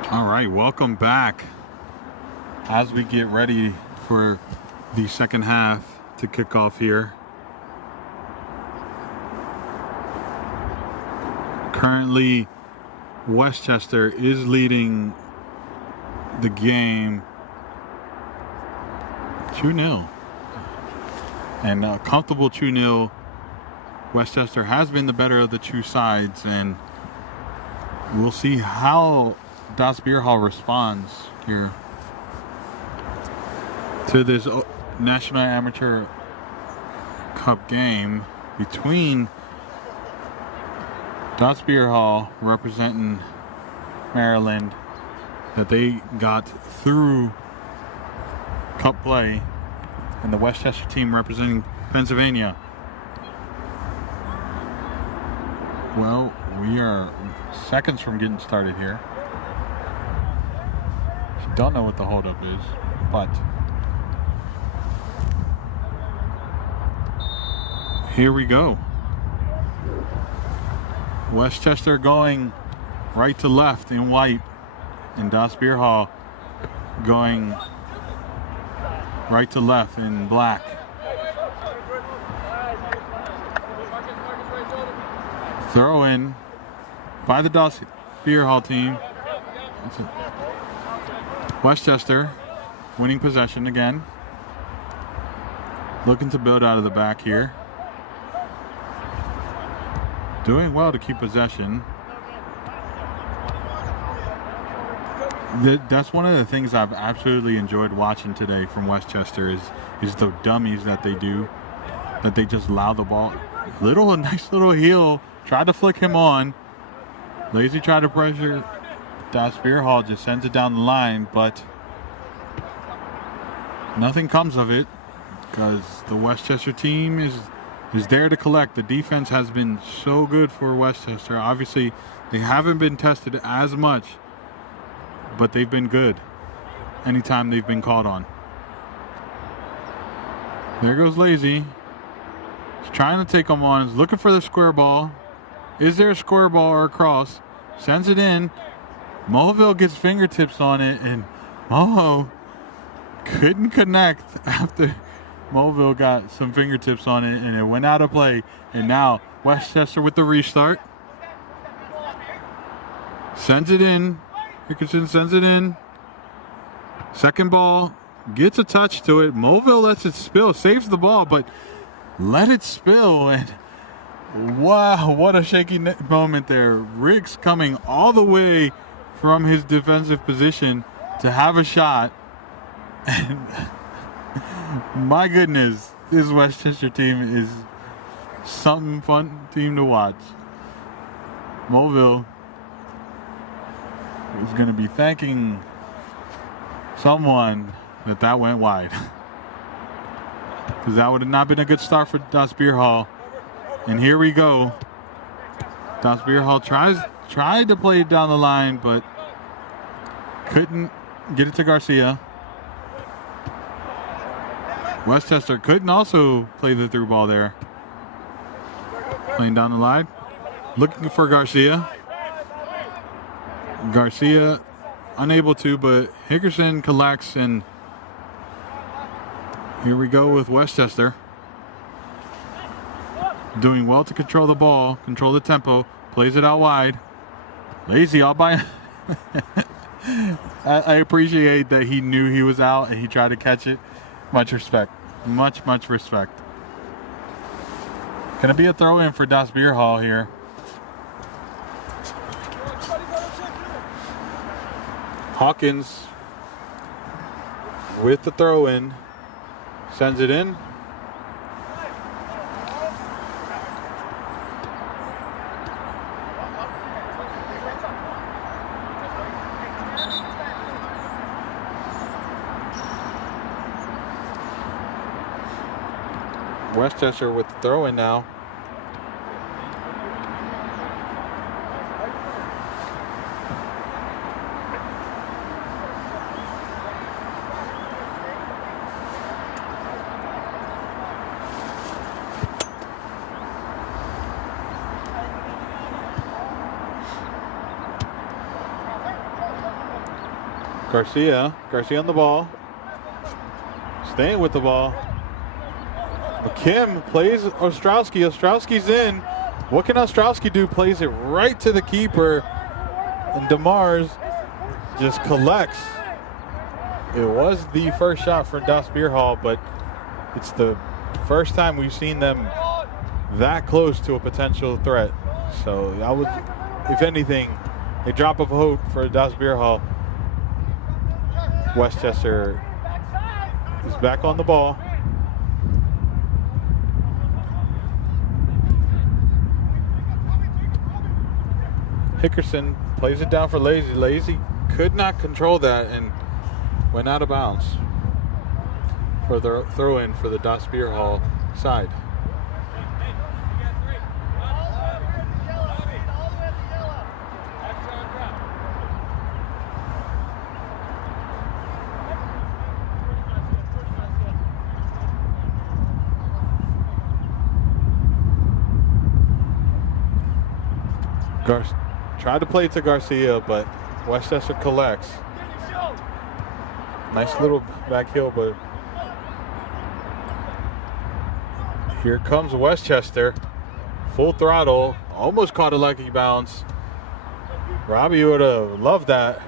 All right, welcome back as we get ready for the second half to kick off here. Currently, Westchester is leading the game 2-0. And a comfortable 2-0. Westchester has been the better of the two sides, and we'll see how Das Bierhalle responds here to this National Amateur Cup game between Das Bierhalle, representing Maryland, that they got through Cup play, and the Westchester team representing Pennsylvania. Well, we are seconds from getting started here. Don't know what the holdup is, but here we go. Westchester going right to left in white, and Das Bierhalle going right to left in black. Throw in by the Das Bierhalle team. That's it. Westchester winning possession again. Looking to build out of the back here. Doing well to keep possession. That's one of the things I've absolutely enjoyed watching today from Westchester is the dummies that they do. That they just allow the ball. Nice little heel. Tried to flick him on. Lazy tried to pressure. Das Bierhalle just sends it down the line, but nothing comes of it because the Westchester team is there to collect. The defense has been so good for Westchester. Obviously, they haven't been tested as much, but they've been good anytime they've been called on. There goes Lazy. He's trying to take them on. He's looking for the square ball. Is there a square ball or a cross? Sends it in. Mulville gets fingertips on it, and Moho couldn't connect after Mulville got some fingertips on it, and it went out of play. And now Westchester with the restart. Sends it in. Hickerson sends it in. Second ball. Gets a touch to it. Mulville lets it spill. Saves the ball, but let it spill. And wow, what a shaky moment there. Riggs coming all the way from his defensive position to have a shot. And my goodness, this Westchester team is something fun team to watch. Mulville is going to be thanking someone that went wide. Because that would have not been a good start for Das Bierhalle. And here we go. Das Bierhalle tried to play it down the line, but couldn't get it to Garcia. Westchester couldn't also play the through ball there. Playing down the line. Looking for Garcia. Garcia unable to, but Hickerson collects, and here we go with Westchester. Doing well to control the ball, control the tempo, plays it out wide. Lazy all by. I appreciate that he knew he was out and he tried to catch it. Much respect. Much respect. Gonna be a throw in for Das Bierhalle here. Hawkins with the throw in. Sends it in. Westchester with the throw in now. Garcia on the ball. Staying with the ball. McKim plays Ostrowski. Ostrowski's in. What can Ostrowski do? Plays it right to the keeper. And DeMars just collects. It was the first shot for Das Bierhalle, but it's the first time we've seen them that close to a potential threat. So I would, if anything, a drop of hope for Das Bierhalle. Westchester is back on the ball. Hickerson plays it down for Lazy. Lazy could not control that and went out of bounds for the throw in for the Das Bierhalle side. Tried to play it to Garcia, but Westchester collects. Nice little back heel, but here comes Westchester. Full throttle. Almost caught a lucky bounce. Robbie would have loved that.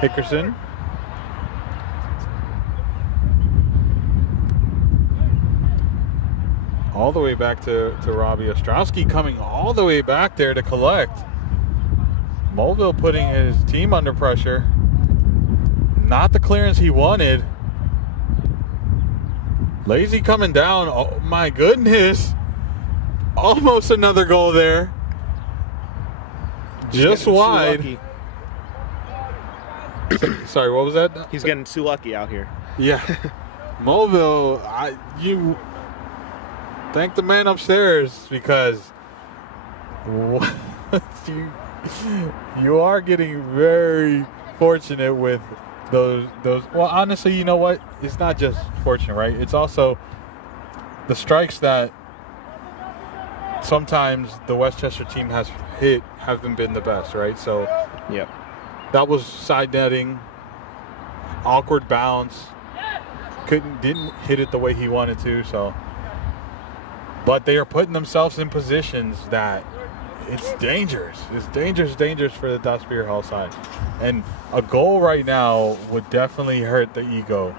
Hickerson. All the way back to Robbie. Ostrowski coming all the way back there to collect. Mulville putting his team under pressure. Not the clearance he wanted. Lazy coming down. Oh my goodness. Almost another goal there. Just wide. Sorry, what was that? He's getting too lucky out here. Yeah. Mulville, you thank the man upstairs, because you are getting very fortunate with those. Well, honestly, you know what? It's not just fortunate, right? It's also the strikes that sometimes the Westchester team has hit haven't been the best, right? So, yep. That was side netting, awkward bounce. Didn't hit it the way he wanted to, so. But they are putting themselves in positions that it's dangerous. It's dangerous for the Das Bierhalle side. And a goal right now would definitely hurt the ego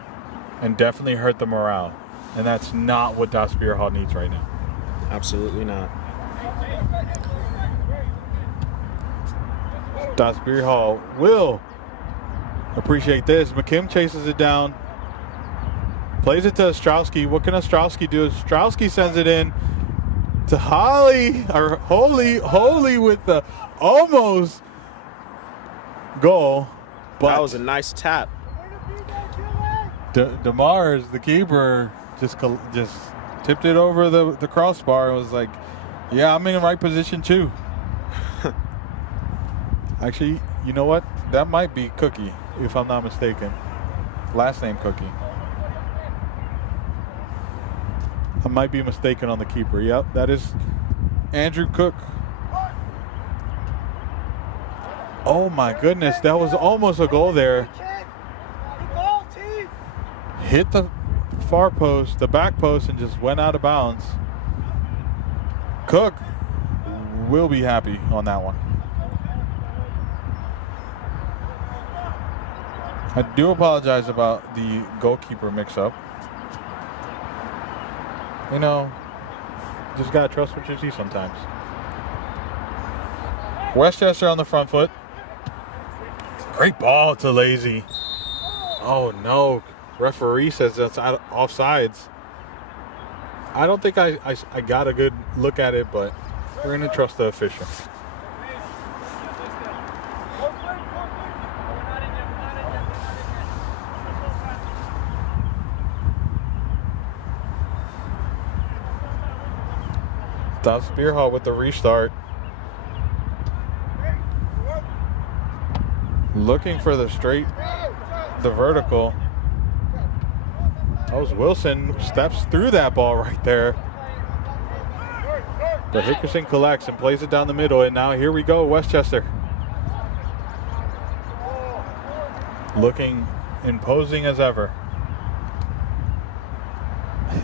and definitely hurt the morale. And that's not what Das Bierhalle needs right now. Absolutely not. Das Bierhalle will appreciate this. McKim chases it down. Plays it to Ostrowski. What can Ostrowski do? Ostrowski sends it in to Holy with the almost goal. But that was a nice tap. DeMars, the keeper, just tipped it over the crossbar and was like, yeah, I'm in the right position too. Actually, you know what? That might be Cookie, if I'm not mistaken. Last name Cookie. I might be mistaken on the keeper. Yep, that is Andrew Cook. Oh my goodness, that was almost a goal there. Hit the far post, the back post, and just went out of bounds. Cook will be happy on that one. I do apologize about the goalkeeper mix-up. You know, just gotta trust what you see sometimes. Westchester on the front foot. Great ball to Lazy. Oh no, referee says that's offsides. I don't think I got a good look at it, but we're gonna trust the official. Das Bierhalle with the restart. Looking for the straight, the vertical. That was Wilson, steps through that ball right there. But Hickerson collects and plays it down the middle, and now here we go, Westchester. looking imposing as ever.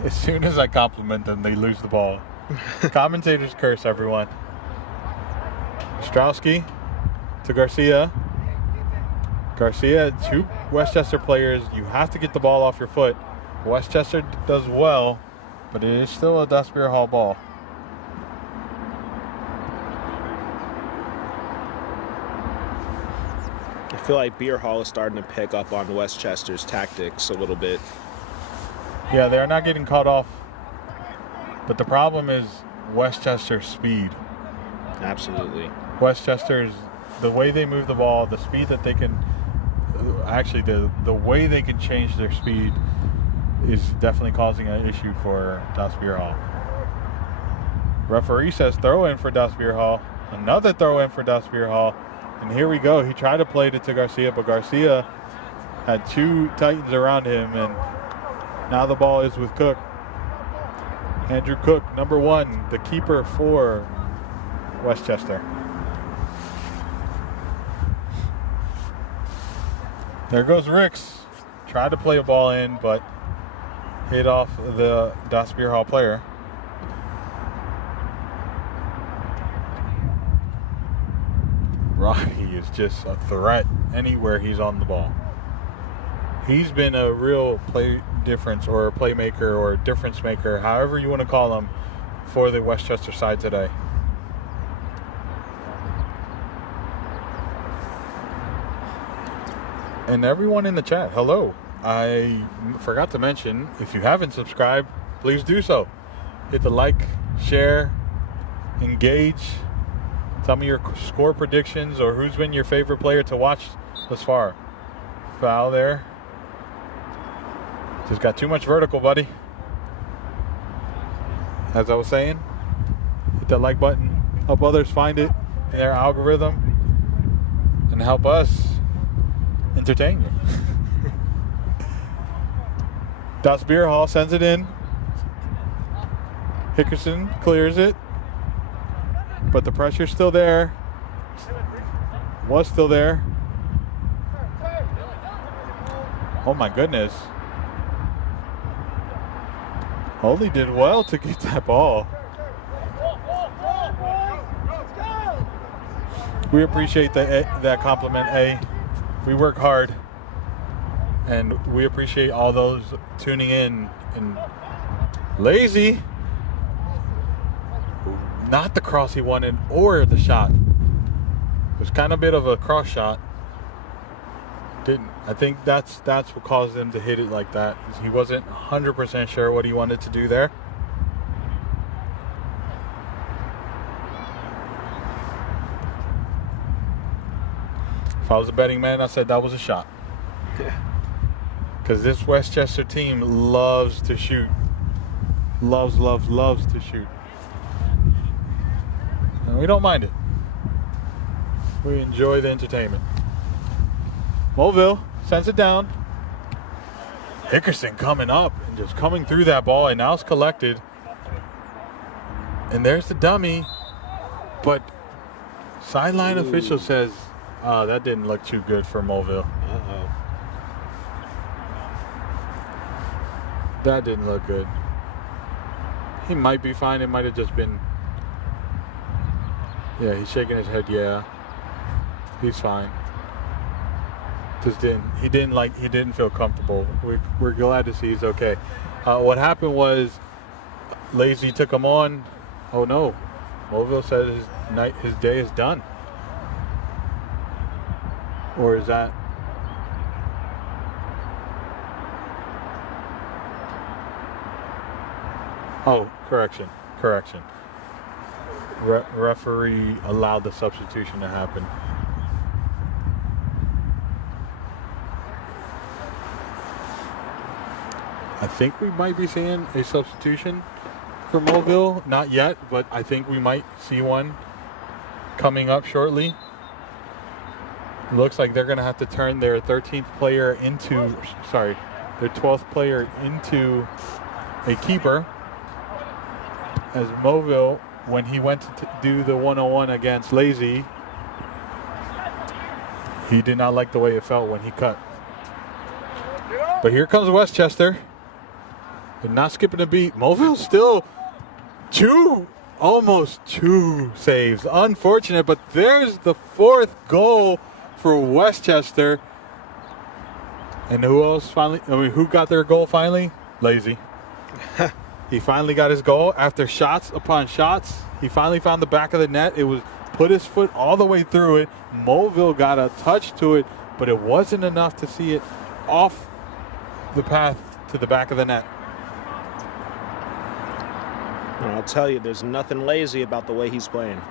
As soon as I compliment them, they lose the ball. Commentators curse everyone. Strowski to Garcia. Garcia, 2 Westchester players. You have to get the ball off your foot. Westchester does well, but it is still a Das Bierhalle ball. I feel like Bierhalle is starting to pick up on Westchester's tactics a little bit. Yeah, they're not getting caught off. But the problem is Westchester's speed. Absolutely. Westchester's, the way they move the ball, the speed that they can, actually the way they can change their speed is definitely causing an issue for Das Bierhalle. Referee says throw in for Das Bierhalle. Another throw in for Das Bierhalle. And here we go. He tried to play it to Garcia, but Garcia had 2 Titans around him, and now the ball is with Cook. Andrew Cook, number 1, the keeper for Westchester. There goes Ricks. Tried to play a ball in, but hit off the Das Bierhalle player. Rocky is just a threat anywhere he's on the ball. He's been a real play difference, or a playmaker, or a difference maker, however you want to call him, for the Westchester side today. And everyone in the chat, hello. I forgot to mention, if you haven't subscribed, please do so. Hit the like, share, engage. Tell me your score predictions, or who's been your favorite player to watch thus far. Foul there. Just got too much vertical, buddy. As I was saying, hit that like button. Help others find it in their algorithm, and help us entertain you. Das Bierhalle sends it in. Hickerson clears it. But the pressure's still there. Was still there. Oh my goodness. Holy did well to get that ball. We appreciate that compliment, A. We work hard. And we appreciate all those tuning in. And Lazy. Not the cross he wanted, or the shot. It was kind of a bit of a cross shot. I think that's what caused him to hit it like that. He wasn't 100% sure what he wanted to do there. If I was a betting man, I said that was a shot. Yeah. Because this Westchester team loves to shoot. Loves to shoot. And we don't mind it. We enjoy the entertainment. Mulville sends it down. Hickerson coming up and just coming through that ball, and now it's collected. And there's the dummy. But sideline official says, that didn't look too good for Mulville. Uh-oh. That didn't look good. He might be fine. It might have just been... Yeah, he's shaking his head. Yeah, he's fine. He didn't feel comfortable. We're glad to see he's okay. What happened was Lazy took him on. Oh no, Mulville said his day is done. Or is that? Oh, correction. Referee allowed the substitution to happen. I think we might be seeing a substitution for Mulville. Not yet, but I think we might see one coming up shortly. It looks like they're going to have to turn their 13th player into, their 12th player into a keeper. As Mulville, when he went to do the 101 against Lazy, he did not like the way it felt when he cut. But here comes Westchester. They're not skipping a beat. Moville still almost two saves. Unfortunate, but there's the 4th goal for Westchester. And who else finally? Who got their goal finally? Lazy. He finally got his goal after shots upon shots. He finally found the back of the net. It was put his foot all the way through it. Moville got a touch to it, but it wasn't enough to see it off the path to the back of the net. I'll tell you, there's nothing lazy about the way he's playing.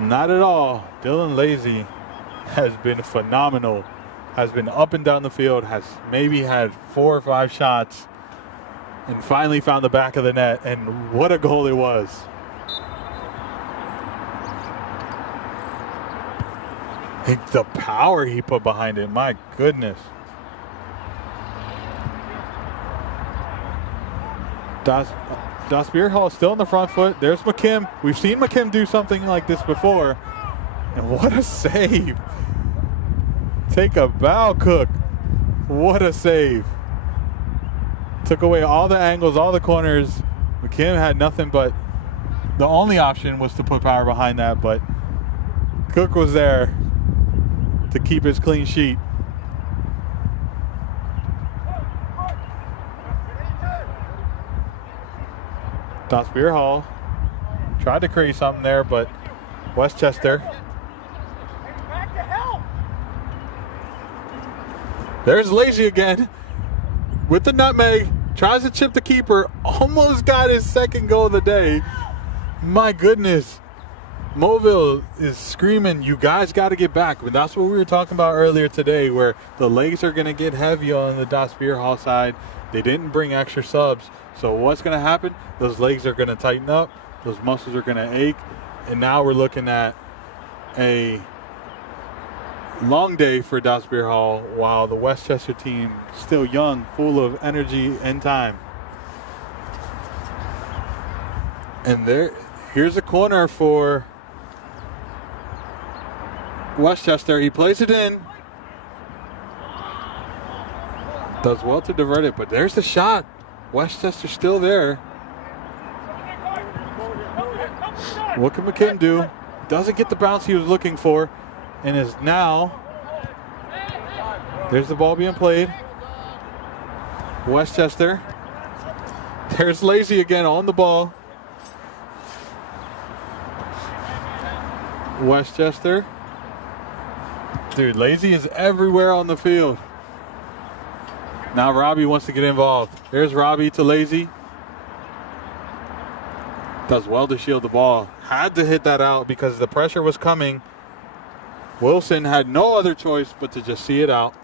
Not at all. Dylan Lazy has been phenomenal. Has been up and down the field. Has maybe had 4 or 5 shots. And finally found the back of the net. And what a goal it was. The power he put behind it. My goodness. Das Bierhalle still in the front foot. There's McKim. We've seen McKim do something like this before. And what a save. Take a bow, Cook. What a save. Took away all the angles, all the corners. McKim had nothing but the only option was to put power behind that, but Cook was there to keep his clean sheet. Das Bierhalle tried to create something there, but Westchester. There's Lazy again with the nutmeg. Tries to chip the keeper. Almost got his 2nd goal of the day. My goodness. Moville is screaming, you guys got to get back. But that's what we were talking about earlier today, where the legs are going to get heavy on the Das Bierhalle side. They didn't bring extra subs. So what's going to happen? Those legs are going to tighten up. Those muscles are going to ache. And now we're looking at a long day for Das Bierhalle, while the Westchester team still young, full of energy and time. And here's a corner for Westchester. He plays it in. Does well to divert it, but there's the shot. Westchester still there. What can McKim do? Doesn't get the bounce he was looking for, and is now. There's the ball being played. Westchester. There's Lazy again on the ball. Westchester. Dude, Lazy is everywhere on the field. Now Robbie wants to get involved. There's Robbie to Lazy. Does well to shield the ball. Had to hit that out because the pressure was coming. Wilson had no other choice but to just see it out.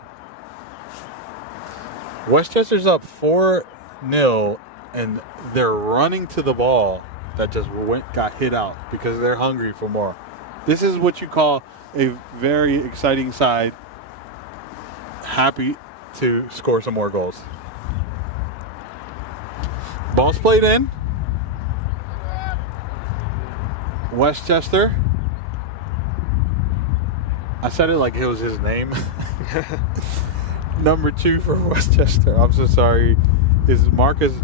Westchester's up 4-0, and they're running to the ball that just got hit out because they're hungry for more. This is what you call a very exciting side. Happy to score some more goals. Ball's played in. Westchester. I said it like it was his name. Number 2 for Westchester. I'm so sorry. Is Marcus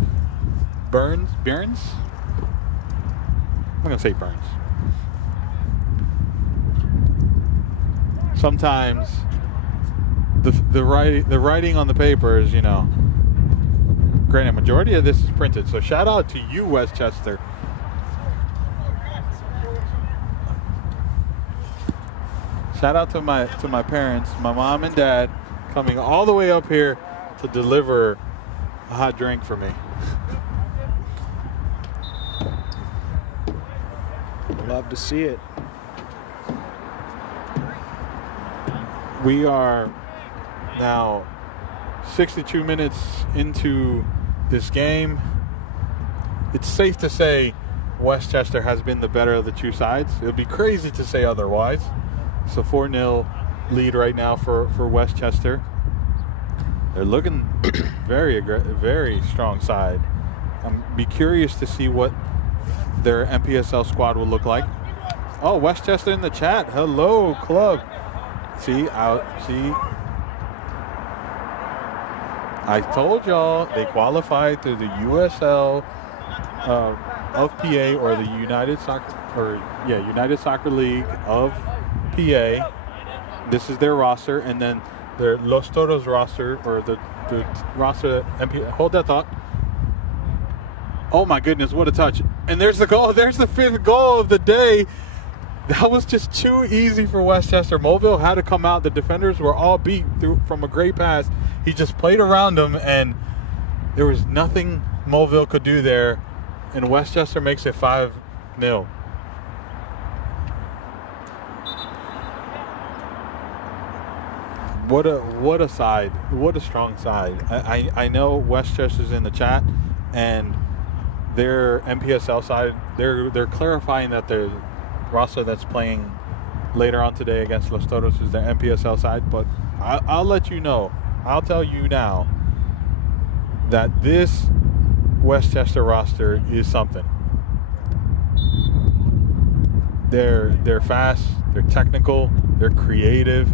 Burns? I'm going to say Burns. Sometimes the writing on the papers, you know. Granted, majority of this is printed. So shout out to you, Westchester. Shout out to my parents, my mom and dad, coming all the way up here to deliver a hot drink for me. Love to see it. We are now 62 minutes into this game. It's safe to say Westchester has been the better of the two sides. It would be crazy to say otherwise. It's a 4-0 lead right now for Westchester. They're looking very strong side. I'm be curious to see what their MPSL squad will look like. Oh, Westchester in the chat. Hello, club. See. I told y'all they qualified through the USL of PA, or the United Soccer League of PA. This is their roster, and then their Los Toros roster, or the roster MP. Hold that thought. Oh my goodness, what a touch. And there's the goal. There's the 5th goal of the day. That was just too easy for Westchester. Mulville had to come out. The defenders were all beat through from a great pass. He just played around them, and there was nothing Mulville could do there. And Westchester makes it 5-0. What a side. What a strong side. I know Westchester's in the chat, and their MPSL side, they're clarifying that the roster that's playing later on today against Los Toros is their MPSL side, but I'll let you know. I'll tell you now that this Westchester roster is something. They're fast, they're technical, they're creative,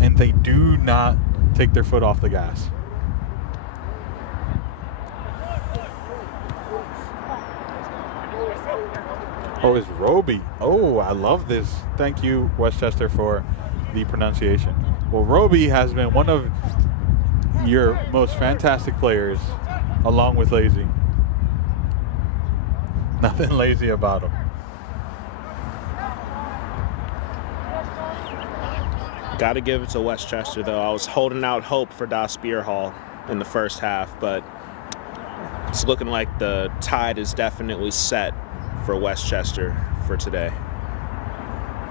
and they do not take their foot off the gas. Oh, it's Roby. Oh, I love this. Thank you, Westchester, for the pronunciation. Well, Roby has been one of your most fantastic players, along with Lazy. Nothing lazy about him. Got to give it to Westchester, though. I was holding out hope for Das Bierhalle in the first half, but it's looking like the tide is definitely set for Westchester for today.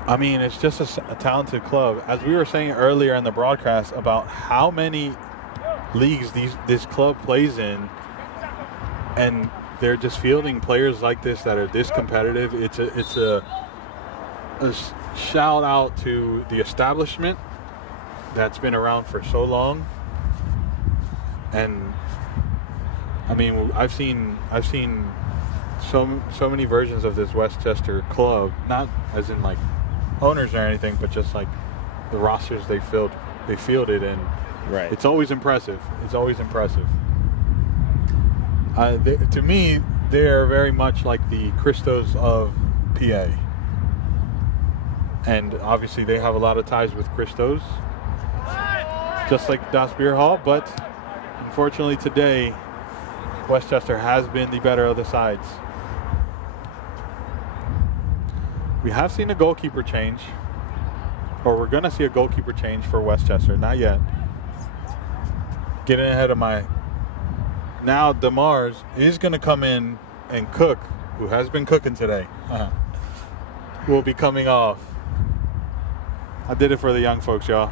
I mean, it's just a talented club. As we were saying earlier in the broadcast about how many leagues this club plays in, and they're just fielding players like this that are this competitive. It's a shout out to the establishment that's been around for so long. And I mean, I've seen so many versions of this Westchester club, not as in like owners or anything, but just like the rosters they fielded, and right. It's always impressive. To me, they're very much like the Christos of PA. And obviously they have a lot of ties with Christos, just like Das Bierhalle, but unfortunately today, Westchester has been the better of the sides. We have seen a goalkeeper change, or we're going to see a goalkeeper change for Westchester. Not yet. Getting ahead of my... Now DeMars is going to come in, and Cook, who has been cooking today, will be coming off. I did it for the young folks, y'all.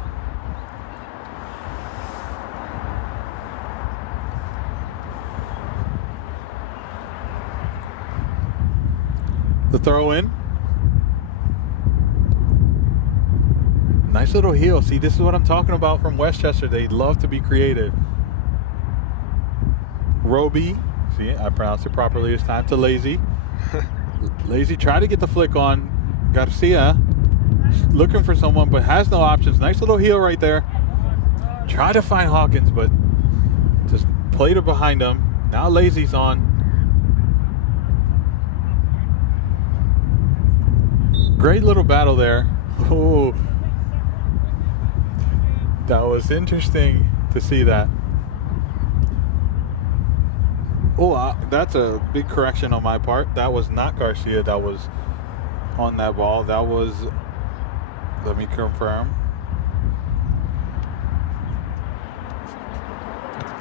The throw in. Nice little heel. See, this is what I'm talking about from Westchester. They love to be creative. Roby. See, I pronounced it properly this time. To Lazy. Lazy tried to get the flick on. Garcia. Looking for someone, but has no options. Nice little heel right there. Try to find Hawkins, but just played it behind him. Now Lazy's on. Great little battle there. Oh, that was interesting to see that. Oh, that's a big correction on my part. That was not Garcia that was on that ball. That was, let me confirm.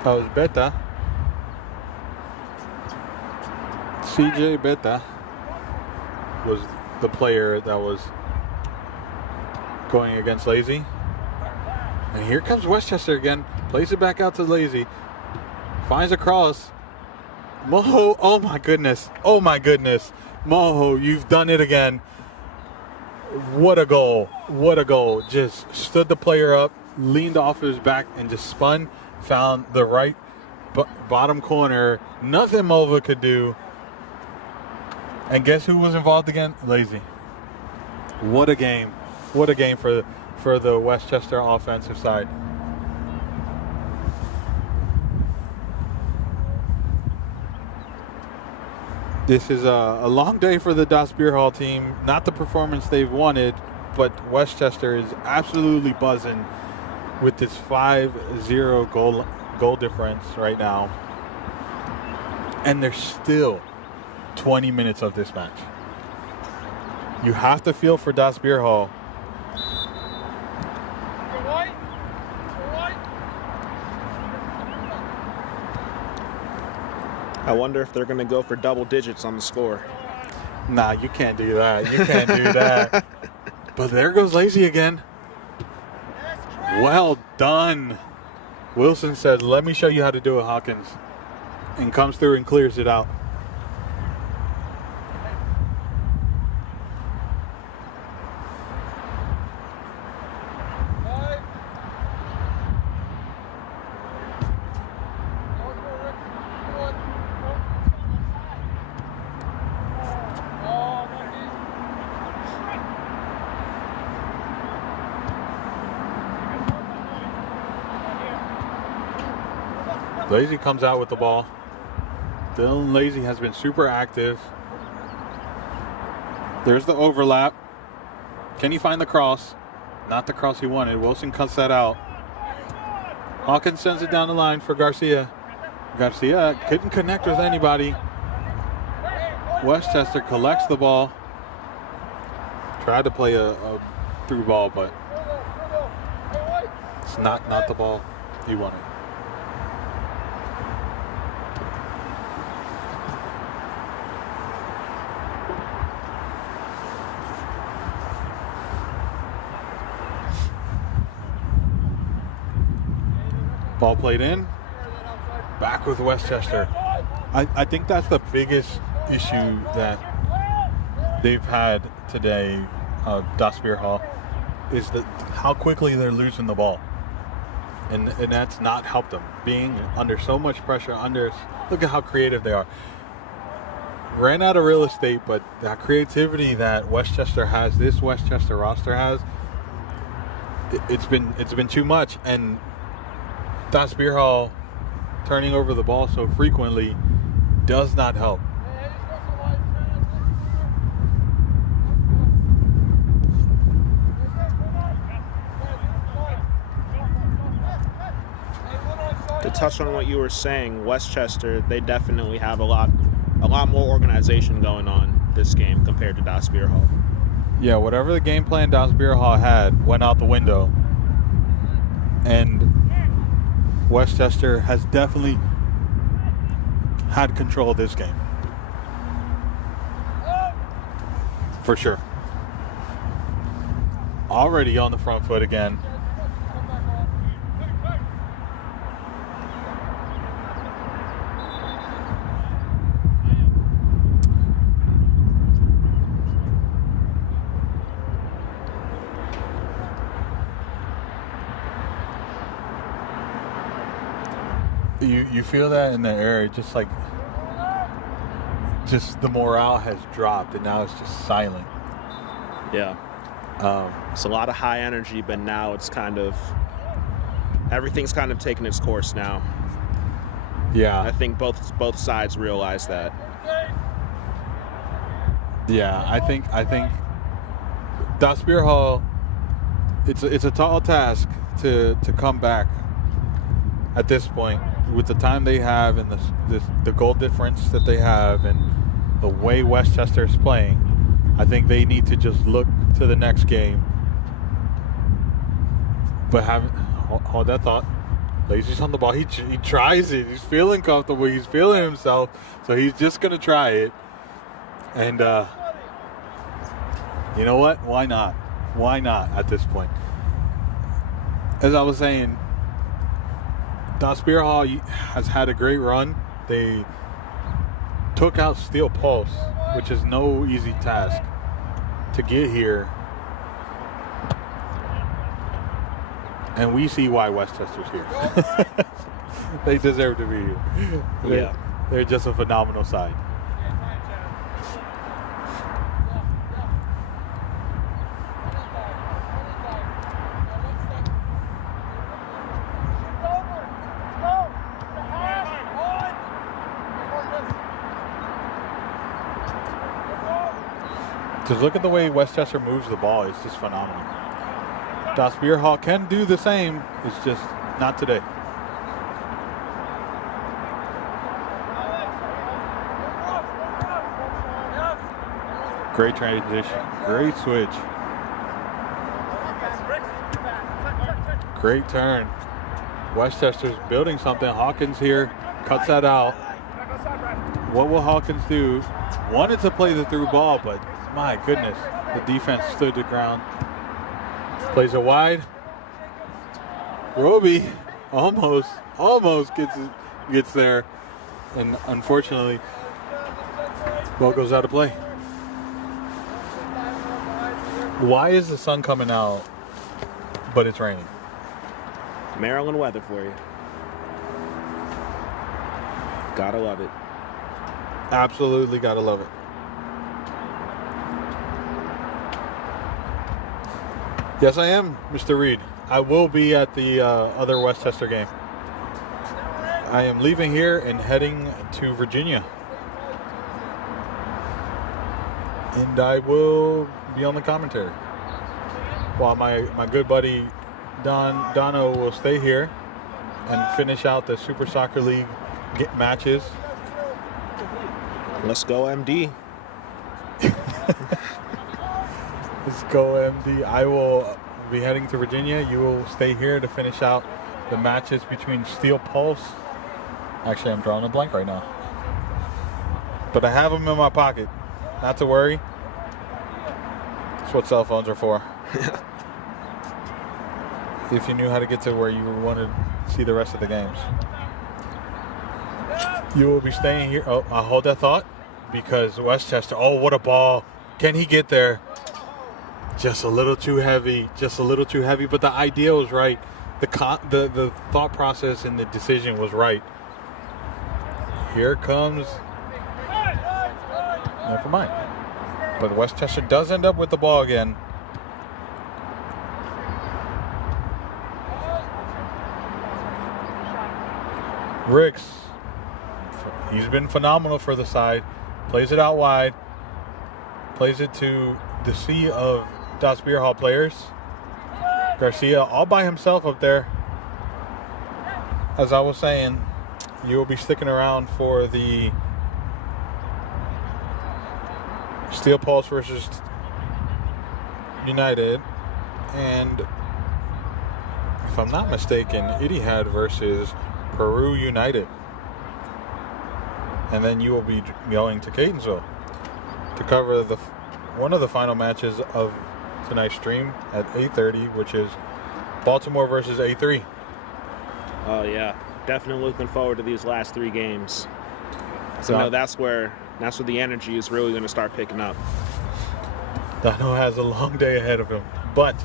That was Beta. CJ Beta was the player that was going against Lazy. And here comes Westchester again. Plays it back out to Lazy. Finds a cross. Moho, oh my goodness. Oh my goodness. Moho, you've done it again. What a goal. What a goal. Just stood the player up, leaned off his back, and just spun. Found the right bottom corner. Nothing Mova could do. And guess who was involved again? Lazy. What a game. What a game for the Westchester offensive side. This is a long day for the Das Bierhalle team. Not the performance they've wanted, but Westchester is absolutely buzzing with this 5-0 goal difference right now. And there's still 20 minutes of this match. You have to feel for Das Bierhalle. I wonder if they're going to go for double digits on the score. Nah, you can't do that. You can't do that. But there goes Lazy again. Well done. Wilson said, let me show you how to do it, Hawkins. And comes through and clears it out. Lazy comes out with the ball. Dylan Lazy has been super active. There's the overlap. Can he find the cross? Not the cross he wanted. Wilson cuts that out. Hawkins sends it down the line for Garcia. Garcia couldn't connect with anybody. Westchester collects the ball. Tried to play a through ball, but it's not the ball he wanted. Ball played in. Back with Westchester. I think that's the biggest issue that they've had today, Das Bierhalle, is that how quickly they're losing the ball. And that's not helped them. Being under so much pressure, look at how creative they are. Ran out of real estate, but that creativity that Westchester has, this Westchester roster has, it's been too much. And Das Bierhalle turning over the ball so frequently does not help. To touch on what you were saying, Westchester, they definitely have a lot more organization going on this game compared to Das Bierhalle. Yeah, whatever the game plan Das Bierhalle had went out the window. And Westchester has definitely had control of this game. For sure. Already on the front foot again. You feel that in the air, just the morale has dropped, and now it's just silent. Yeah. It's a lot of high energy, but now it's everything's kind of taken its course now. Yeah. I think both sides realize that. Yeah, I think Das Bierhalle, it's a tall task to come back at this point with the time they have and the goal difference that they have and the way Westchester is playing. I think they need to just look to the next game. But hold that thought. Lazy's on the ball. He tries it. He's feeling comfortable. He's feeling himself. So he's just going to try it. And you know what? Why not? Why not at this point? As I was saying, Das Bierhalle has had a great run. They took out Steel Pulse, which is no easy task to get here. And we see why Westchester's here. They deserve to be here. They're just a phenomenal side. Just look at the way Westchester moves the ball. It's just phenomenal. Das Bierhalle can do the same. It's just not today. Great transition. Great switch. Great turn. Westchester's building something. Hawkins here cuts that out. What will Hawkins do? Wanted to play the through ball, but my goodness, the defense stood the ground. Plays it wide. Roby almost gets there, and unfortunately, ball goes out of play. Why is the sun coming out, but it's raining? Maryland weather for you. Gotta love it. Absolutely gotta love it. Yes, I am, Mr. Reed. I will be at the other Westchester game. I am leaving here and heading to Virginia. And I will be on the commentary. While my good buddy Dono will stay here and finish out the Super Soccer League matches. Let's go, MD. Let's go, MD. I will be heading to Virginia. You will stay here to finish out the matches between Steel Pulse. Actually, I'm drawing a blank right now. But I have them in my pocket. Not to worry. That's what cell phones are for. If you knew how to get to where you wanted to see the rest of the games. You will be staying here. Oh, I'll hold that thought. Because Westchester, oh, what a ball. Can he get there? Just a little too heavy. Just a little too heavy. But the idea was right. The thought process and the decision was right. Here comes. Never mind. But Westchester does end up with the ball again. Ricks. He's been phenomenal for the side. Plays it out wide. Plays it to the sea of Das Bierhalle players. Garcia all by himself up there. As I was saying, you will be sticking around for the Steel Pulse versus United. And if I'm not mistaken, Etihad versus Peru United. And then you will be going to Catonsville to cover one of the final matches of tonight's stream at 8:30, which is Baltimore versus A3. Oh yeah, definitely looking forward to these last three games. So no, that's where the energy is really going to start picking up. Dono has a long day ahead of him, but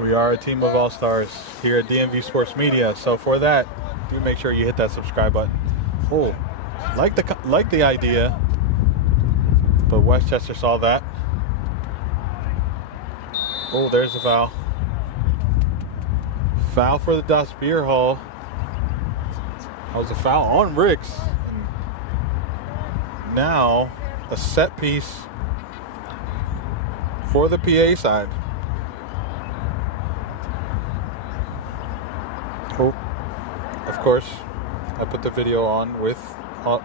we are a team of all-stars here at DMV Sports Media. So for that, do make sure you hit that subscribe button. Oh, like the idea, but Westchester saw that. Oh, there's the foul. Foul for the Das Bierhalle. That was a foul on Ricks. And now a set piece for the PA side. Oh, of course, I put the video on with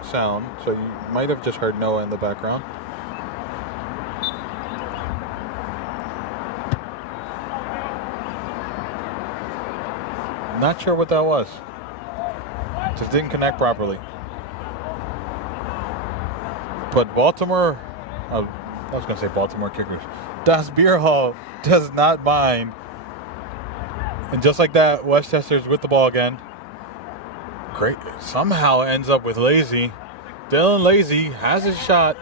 sound, so you might have just heard Noah in the background. Not sure what that was. Just didn't connect properly. But Baltimore, I was going to say Baltimore Kickers. Das Bierhalle does not mind. And just like that, Westchester's with the ball again. Great. Somehow ends up with Lazy. Dylan Lazy has his shot.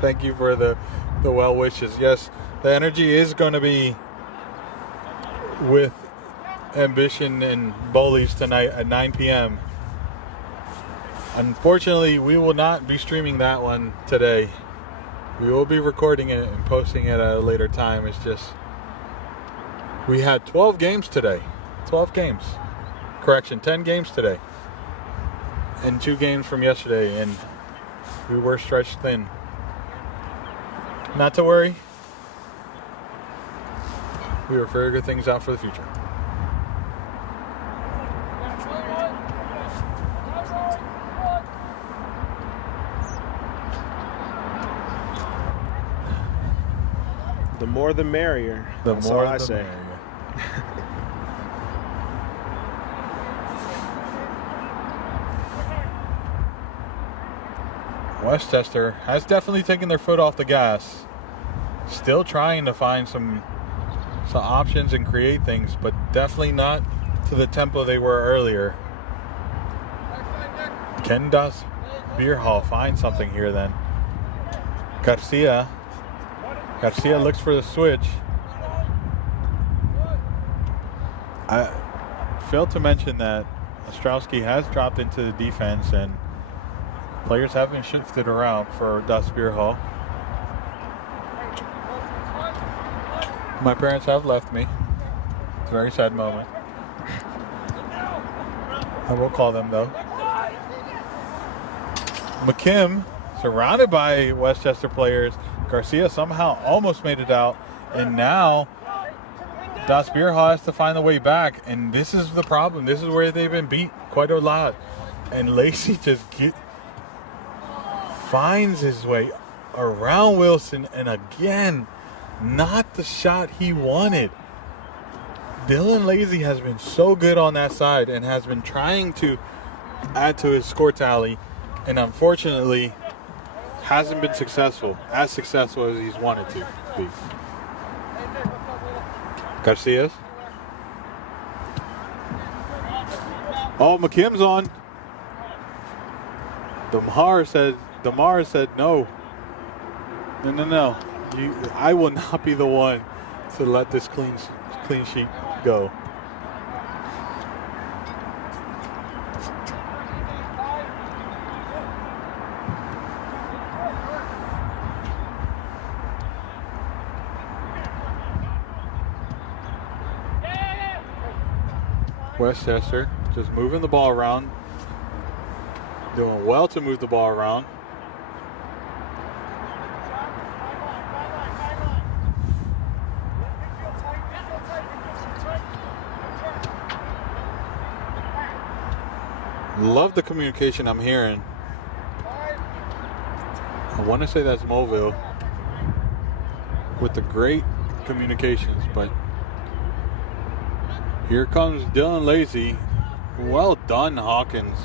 Thank you for the well wishes. Yes, the energy is going to be with Ambition and Bullies tonight at 9 p.m. Unfortunately, we will not be streaming that one today. We will be recording it and posting it at a later time. It's just we had 12 games today. 12 games. Correction, 10 games today. And 2 games from yesterday, and we were stretched thin. Not to worry. We will figure things out for the future. The more the merrier. That's all I the say. merrier. Westchester has definitely taken their foot off the gas. Still trying to find some options and create things, but definitely not to the tempo they were earlier. Can Bierhalle find something here then? Garcia looks for the switch. I failed to mention that Ostrowski has dropped into the defense and players have been shifted around for Bierhalle. My parents have left me. It's a very sad moment. I will call them though. McKim, surrounded by Westchester players. Garcia somehow almost made it out. And now Bierhalle has to find the way back. And this is the problem. This is where they've been beat quite a lot. And Lacey just finds his way around Wilson. And again, not the shot he wanted. Dylan Lacey has been so good on that side and has been trying to add to his score tally, and unfortunately hasn't been as successful as he's wanted to be. Garcia's. Oh, McKim's on. Damar said no. No. I will not be the one to let this clean sheet go. Westchester just moving the ball around. Doing well to move the ball around. Love the communication I'm hearing. I want to say that's Mulville with the great communications, but here comes Dylan Lacey. Well done, Hawkins.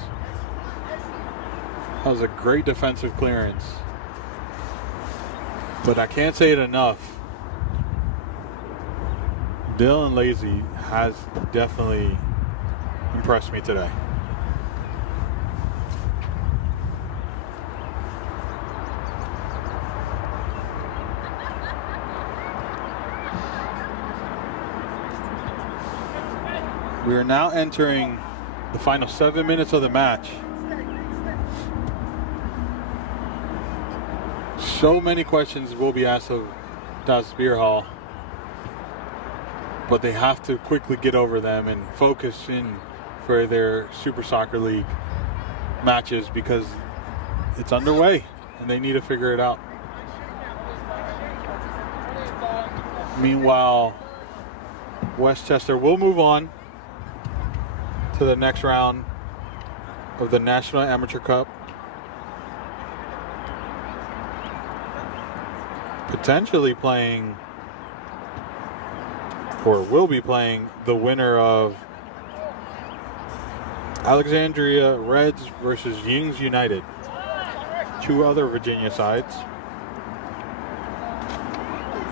That was a great defensive clearance. But I can't say it enough. Dylan Lacey has definitely impressed me today. We are now entering the final 7 minutes of the match. So many questions will be asked of Bierhalle, but they have to quickly get over them and focus in for their Super Soccer League matches because it's underway and they need to figure it out. Meanwhile, Westchester will move on to the next round of the National Amateur Cup. Potentially playing, or will be playing, the winner of Alexandria Reds versus Yings United. 2 other Virginia sides.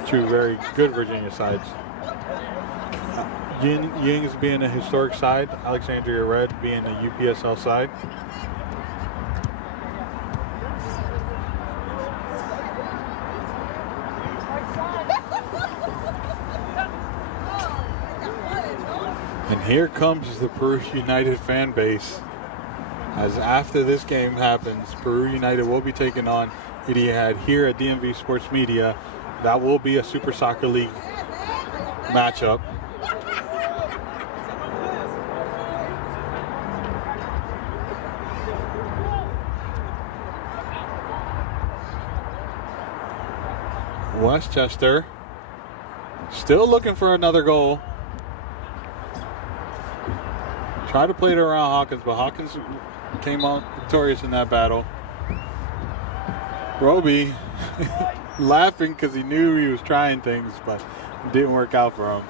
2 very good Virginia sides. Yings being a historic side, Alexandria Red being a UPSL side. And here comes the Peru United fan base. As after this game happens, Peru United will be taking on Etihad here at DMV Sports Media. That will be a Super Soccer League matchup. Westchester still looking for another goal. Try to play it around Hawkins, but Hawkins came out victorious in that battle. Roby laughing because he knew he was trying things, but it didn't work out for him.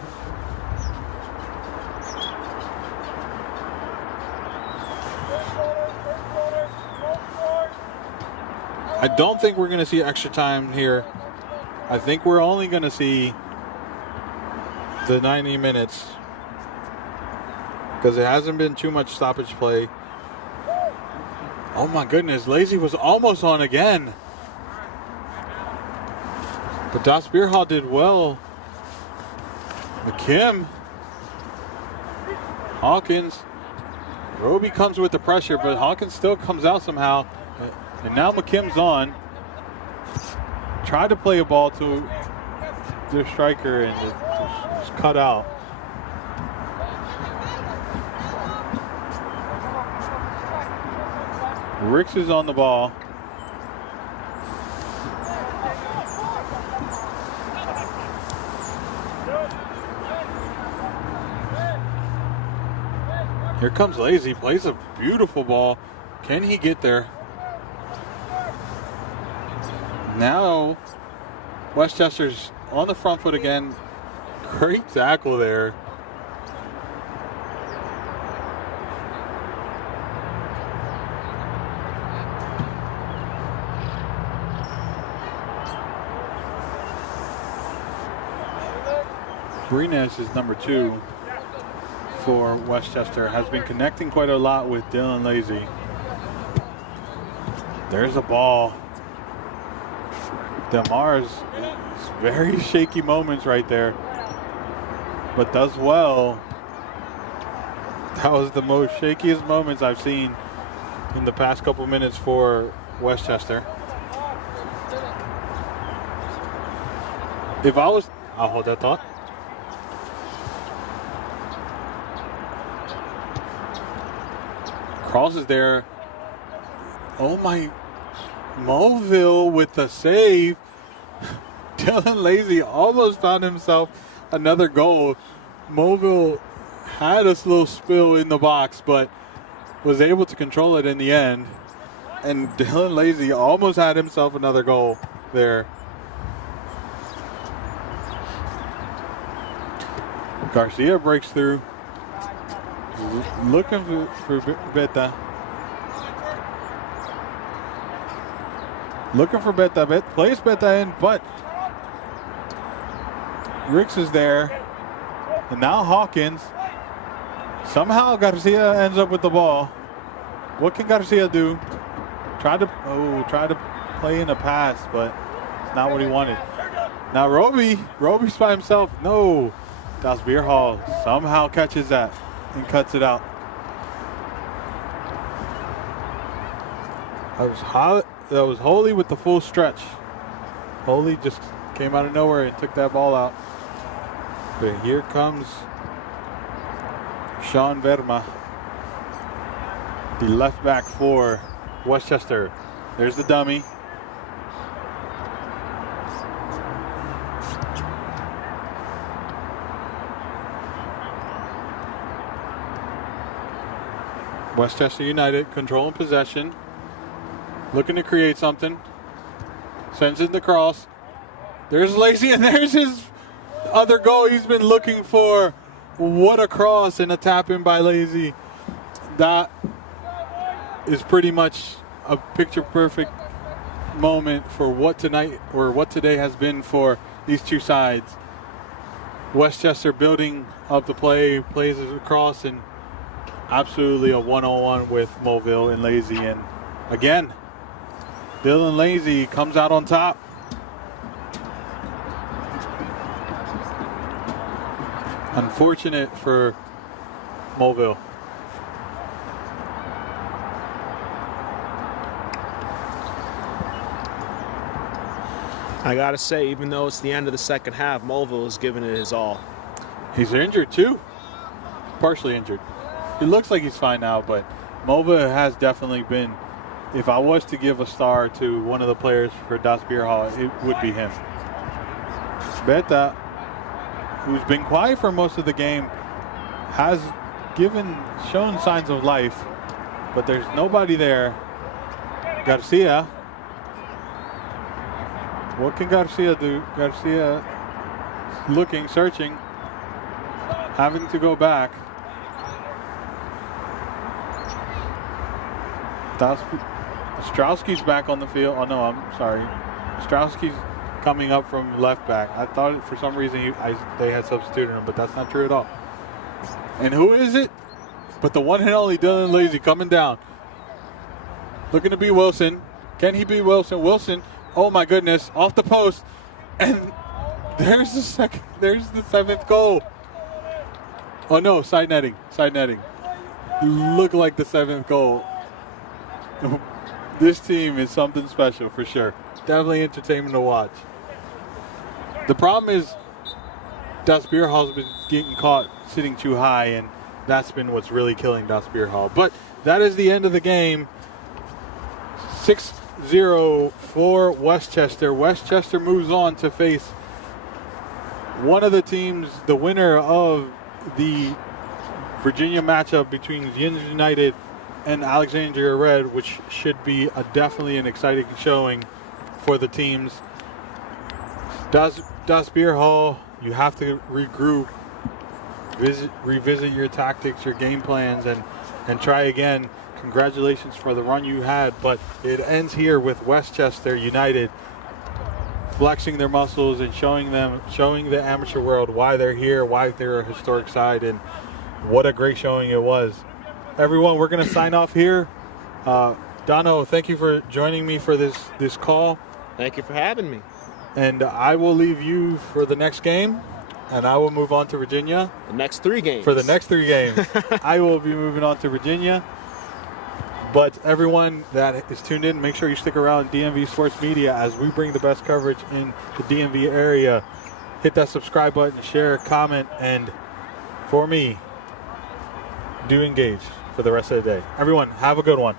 I don't think we're going to see extra time here. I think we're only going to see the 90 minutes because it hasn't been too much stoppage play. Oh my goodness, Lazy was almost on again. But Das Bierhalle did well. McKim. Hawkins. Roby comes with the pressure, but Hawkins still comes out somehow. And now McKim's on. Tried to play a ball to their striker and it's cut out. Ricks is on the ball. Here comes Lazy, plays a beautiful ball. Can he get there? Now, Westchester's on the front foot again. Great tackle there. Brines is number 2 for Westchester. Has been connecting quite a lot with Dylan Lazy. There's a ball. Demar's very shaky moments right there, but does well. That was the most shakiest moments I've seen in the past couple minutes for Westchester. If I was, I'll hold that thought. Cross is there. Oh my, Moville with the save. Dylan Lazy almost found himself another goal. Moville had a little spill in the box, but was able to control it in the end. And Dylan Lazy almost had himself another goal there. Garcia breaks through. Looking for Beta. Looking for Beta. Plays Beta in, but Ricks is there. And now Hawkins. Somehow Garcia ends up with the ball. What can Garcia do? Try to play in a pass, but it's not what he wanted. Now Roby's by himself. No. Das Bierhalle somehow catches that and cuts it out. That was Holy with the full stretch. Holy just came out of nowhere and took that ball out. But here comes Sean Verma, the left back for Westchester. There's the dummy. Westchester United controlling possession, looking to create something. Sends in the cross. There's Lacy, and there's his other goal he's been looking for. What a cross and a tap in by Lacy. That is pretty much a picture perfect moment for what tonight or what today has been for these two sides. Westchester building up the play, plays it across, and absolutely a one-on-one with Moville and Lazy. And again, Dylan Lazy comes out on top. Unfortunate for Moville. I gotta say, even though it's the end of the second half, Moville is giving it his all. He's injured too. Partially injured. He looks like he's fine now, but Moville has definitely been, if I was to give a star to one of the players for Das Bierhalle, it would be him. Beta, who's been quiet for most of the game, has shown signs of life, but there's nobody there. Garcia. What can Garcia do? Garcia looking, searching, having to go back. Strowski's back on the field. Oh no, I'm sorry. Strowski's coming up from left back. I thought for some reason they had substituted him, but that's not true at all. And who is it? But the one and only Dylan Lazy coming down. Looking to be Wilson. Can he be Wilson? Wilson, oh my goodness, off the post. And there's the 7th goal. Oh no, side netting. Look like the 7th goal. This team is something special for sure. Definitely entertainment to watch. The problem is Das Bierhalle's been getting caught sitting too high, and that's been what's really killing Das Bierhalle. But that is the end of the game. 6-0 for Westchester. Westchester moves on to face one of the teams, the winner of the Virginia matchup between Yins United and Alexandria Red, which should be definitely an exciting showing for the teams. Das Bierhalle, you have to regroup, revisit your tactics, your game plans, and try again. Congratulations for the run you had, but it ends here with Westchester United flexing their muscles and showing the amateur world why they're here, why they're a historic side, and what a great showing it was. Everyone, we're going to sign off here. Dono, thank you for joining me for this call. Thank you for having me. And I will leave you for the next game, and I will move on to Virginia. The next 3 games. For the next 3 games. I will be moving on to Virginia. But everyone that is tuned in, make sure you stick around DMV Sports Media as we bring the best coverage in the DMV area. Hit that subscribe button, share, comment, and for me, do engage for the rest of the day. Everyone, have a good one.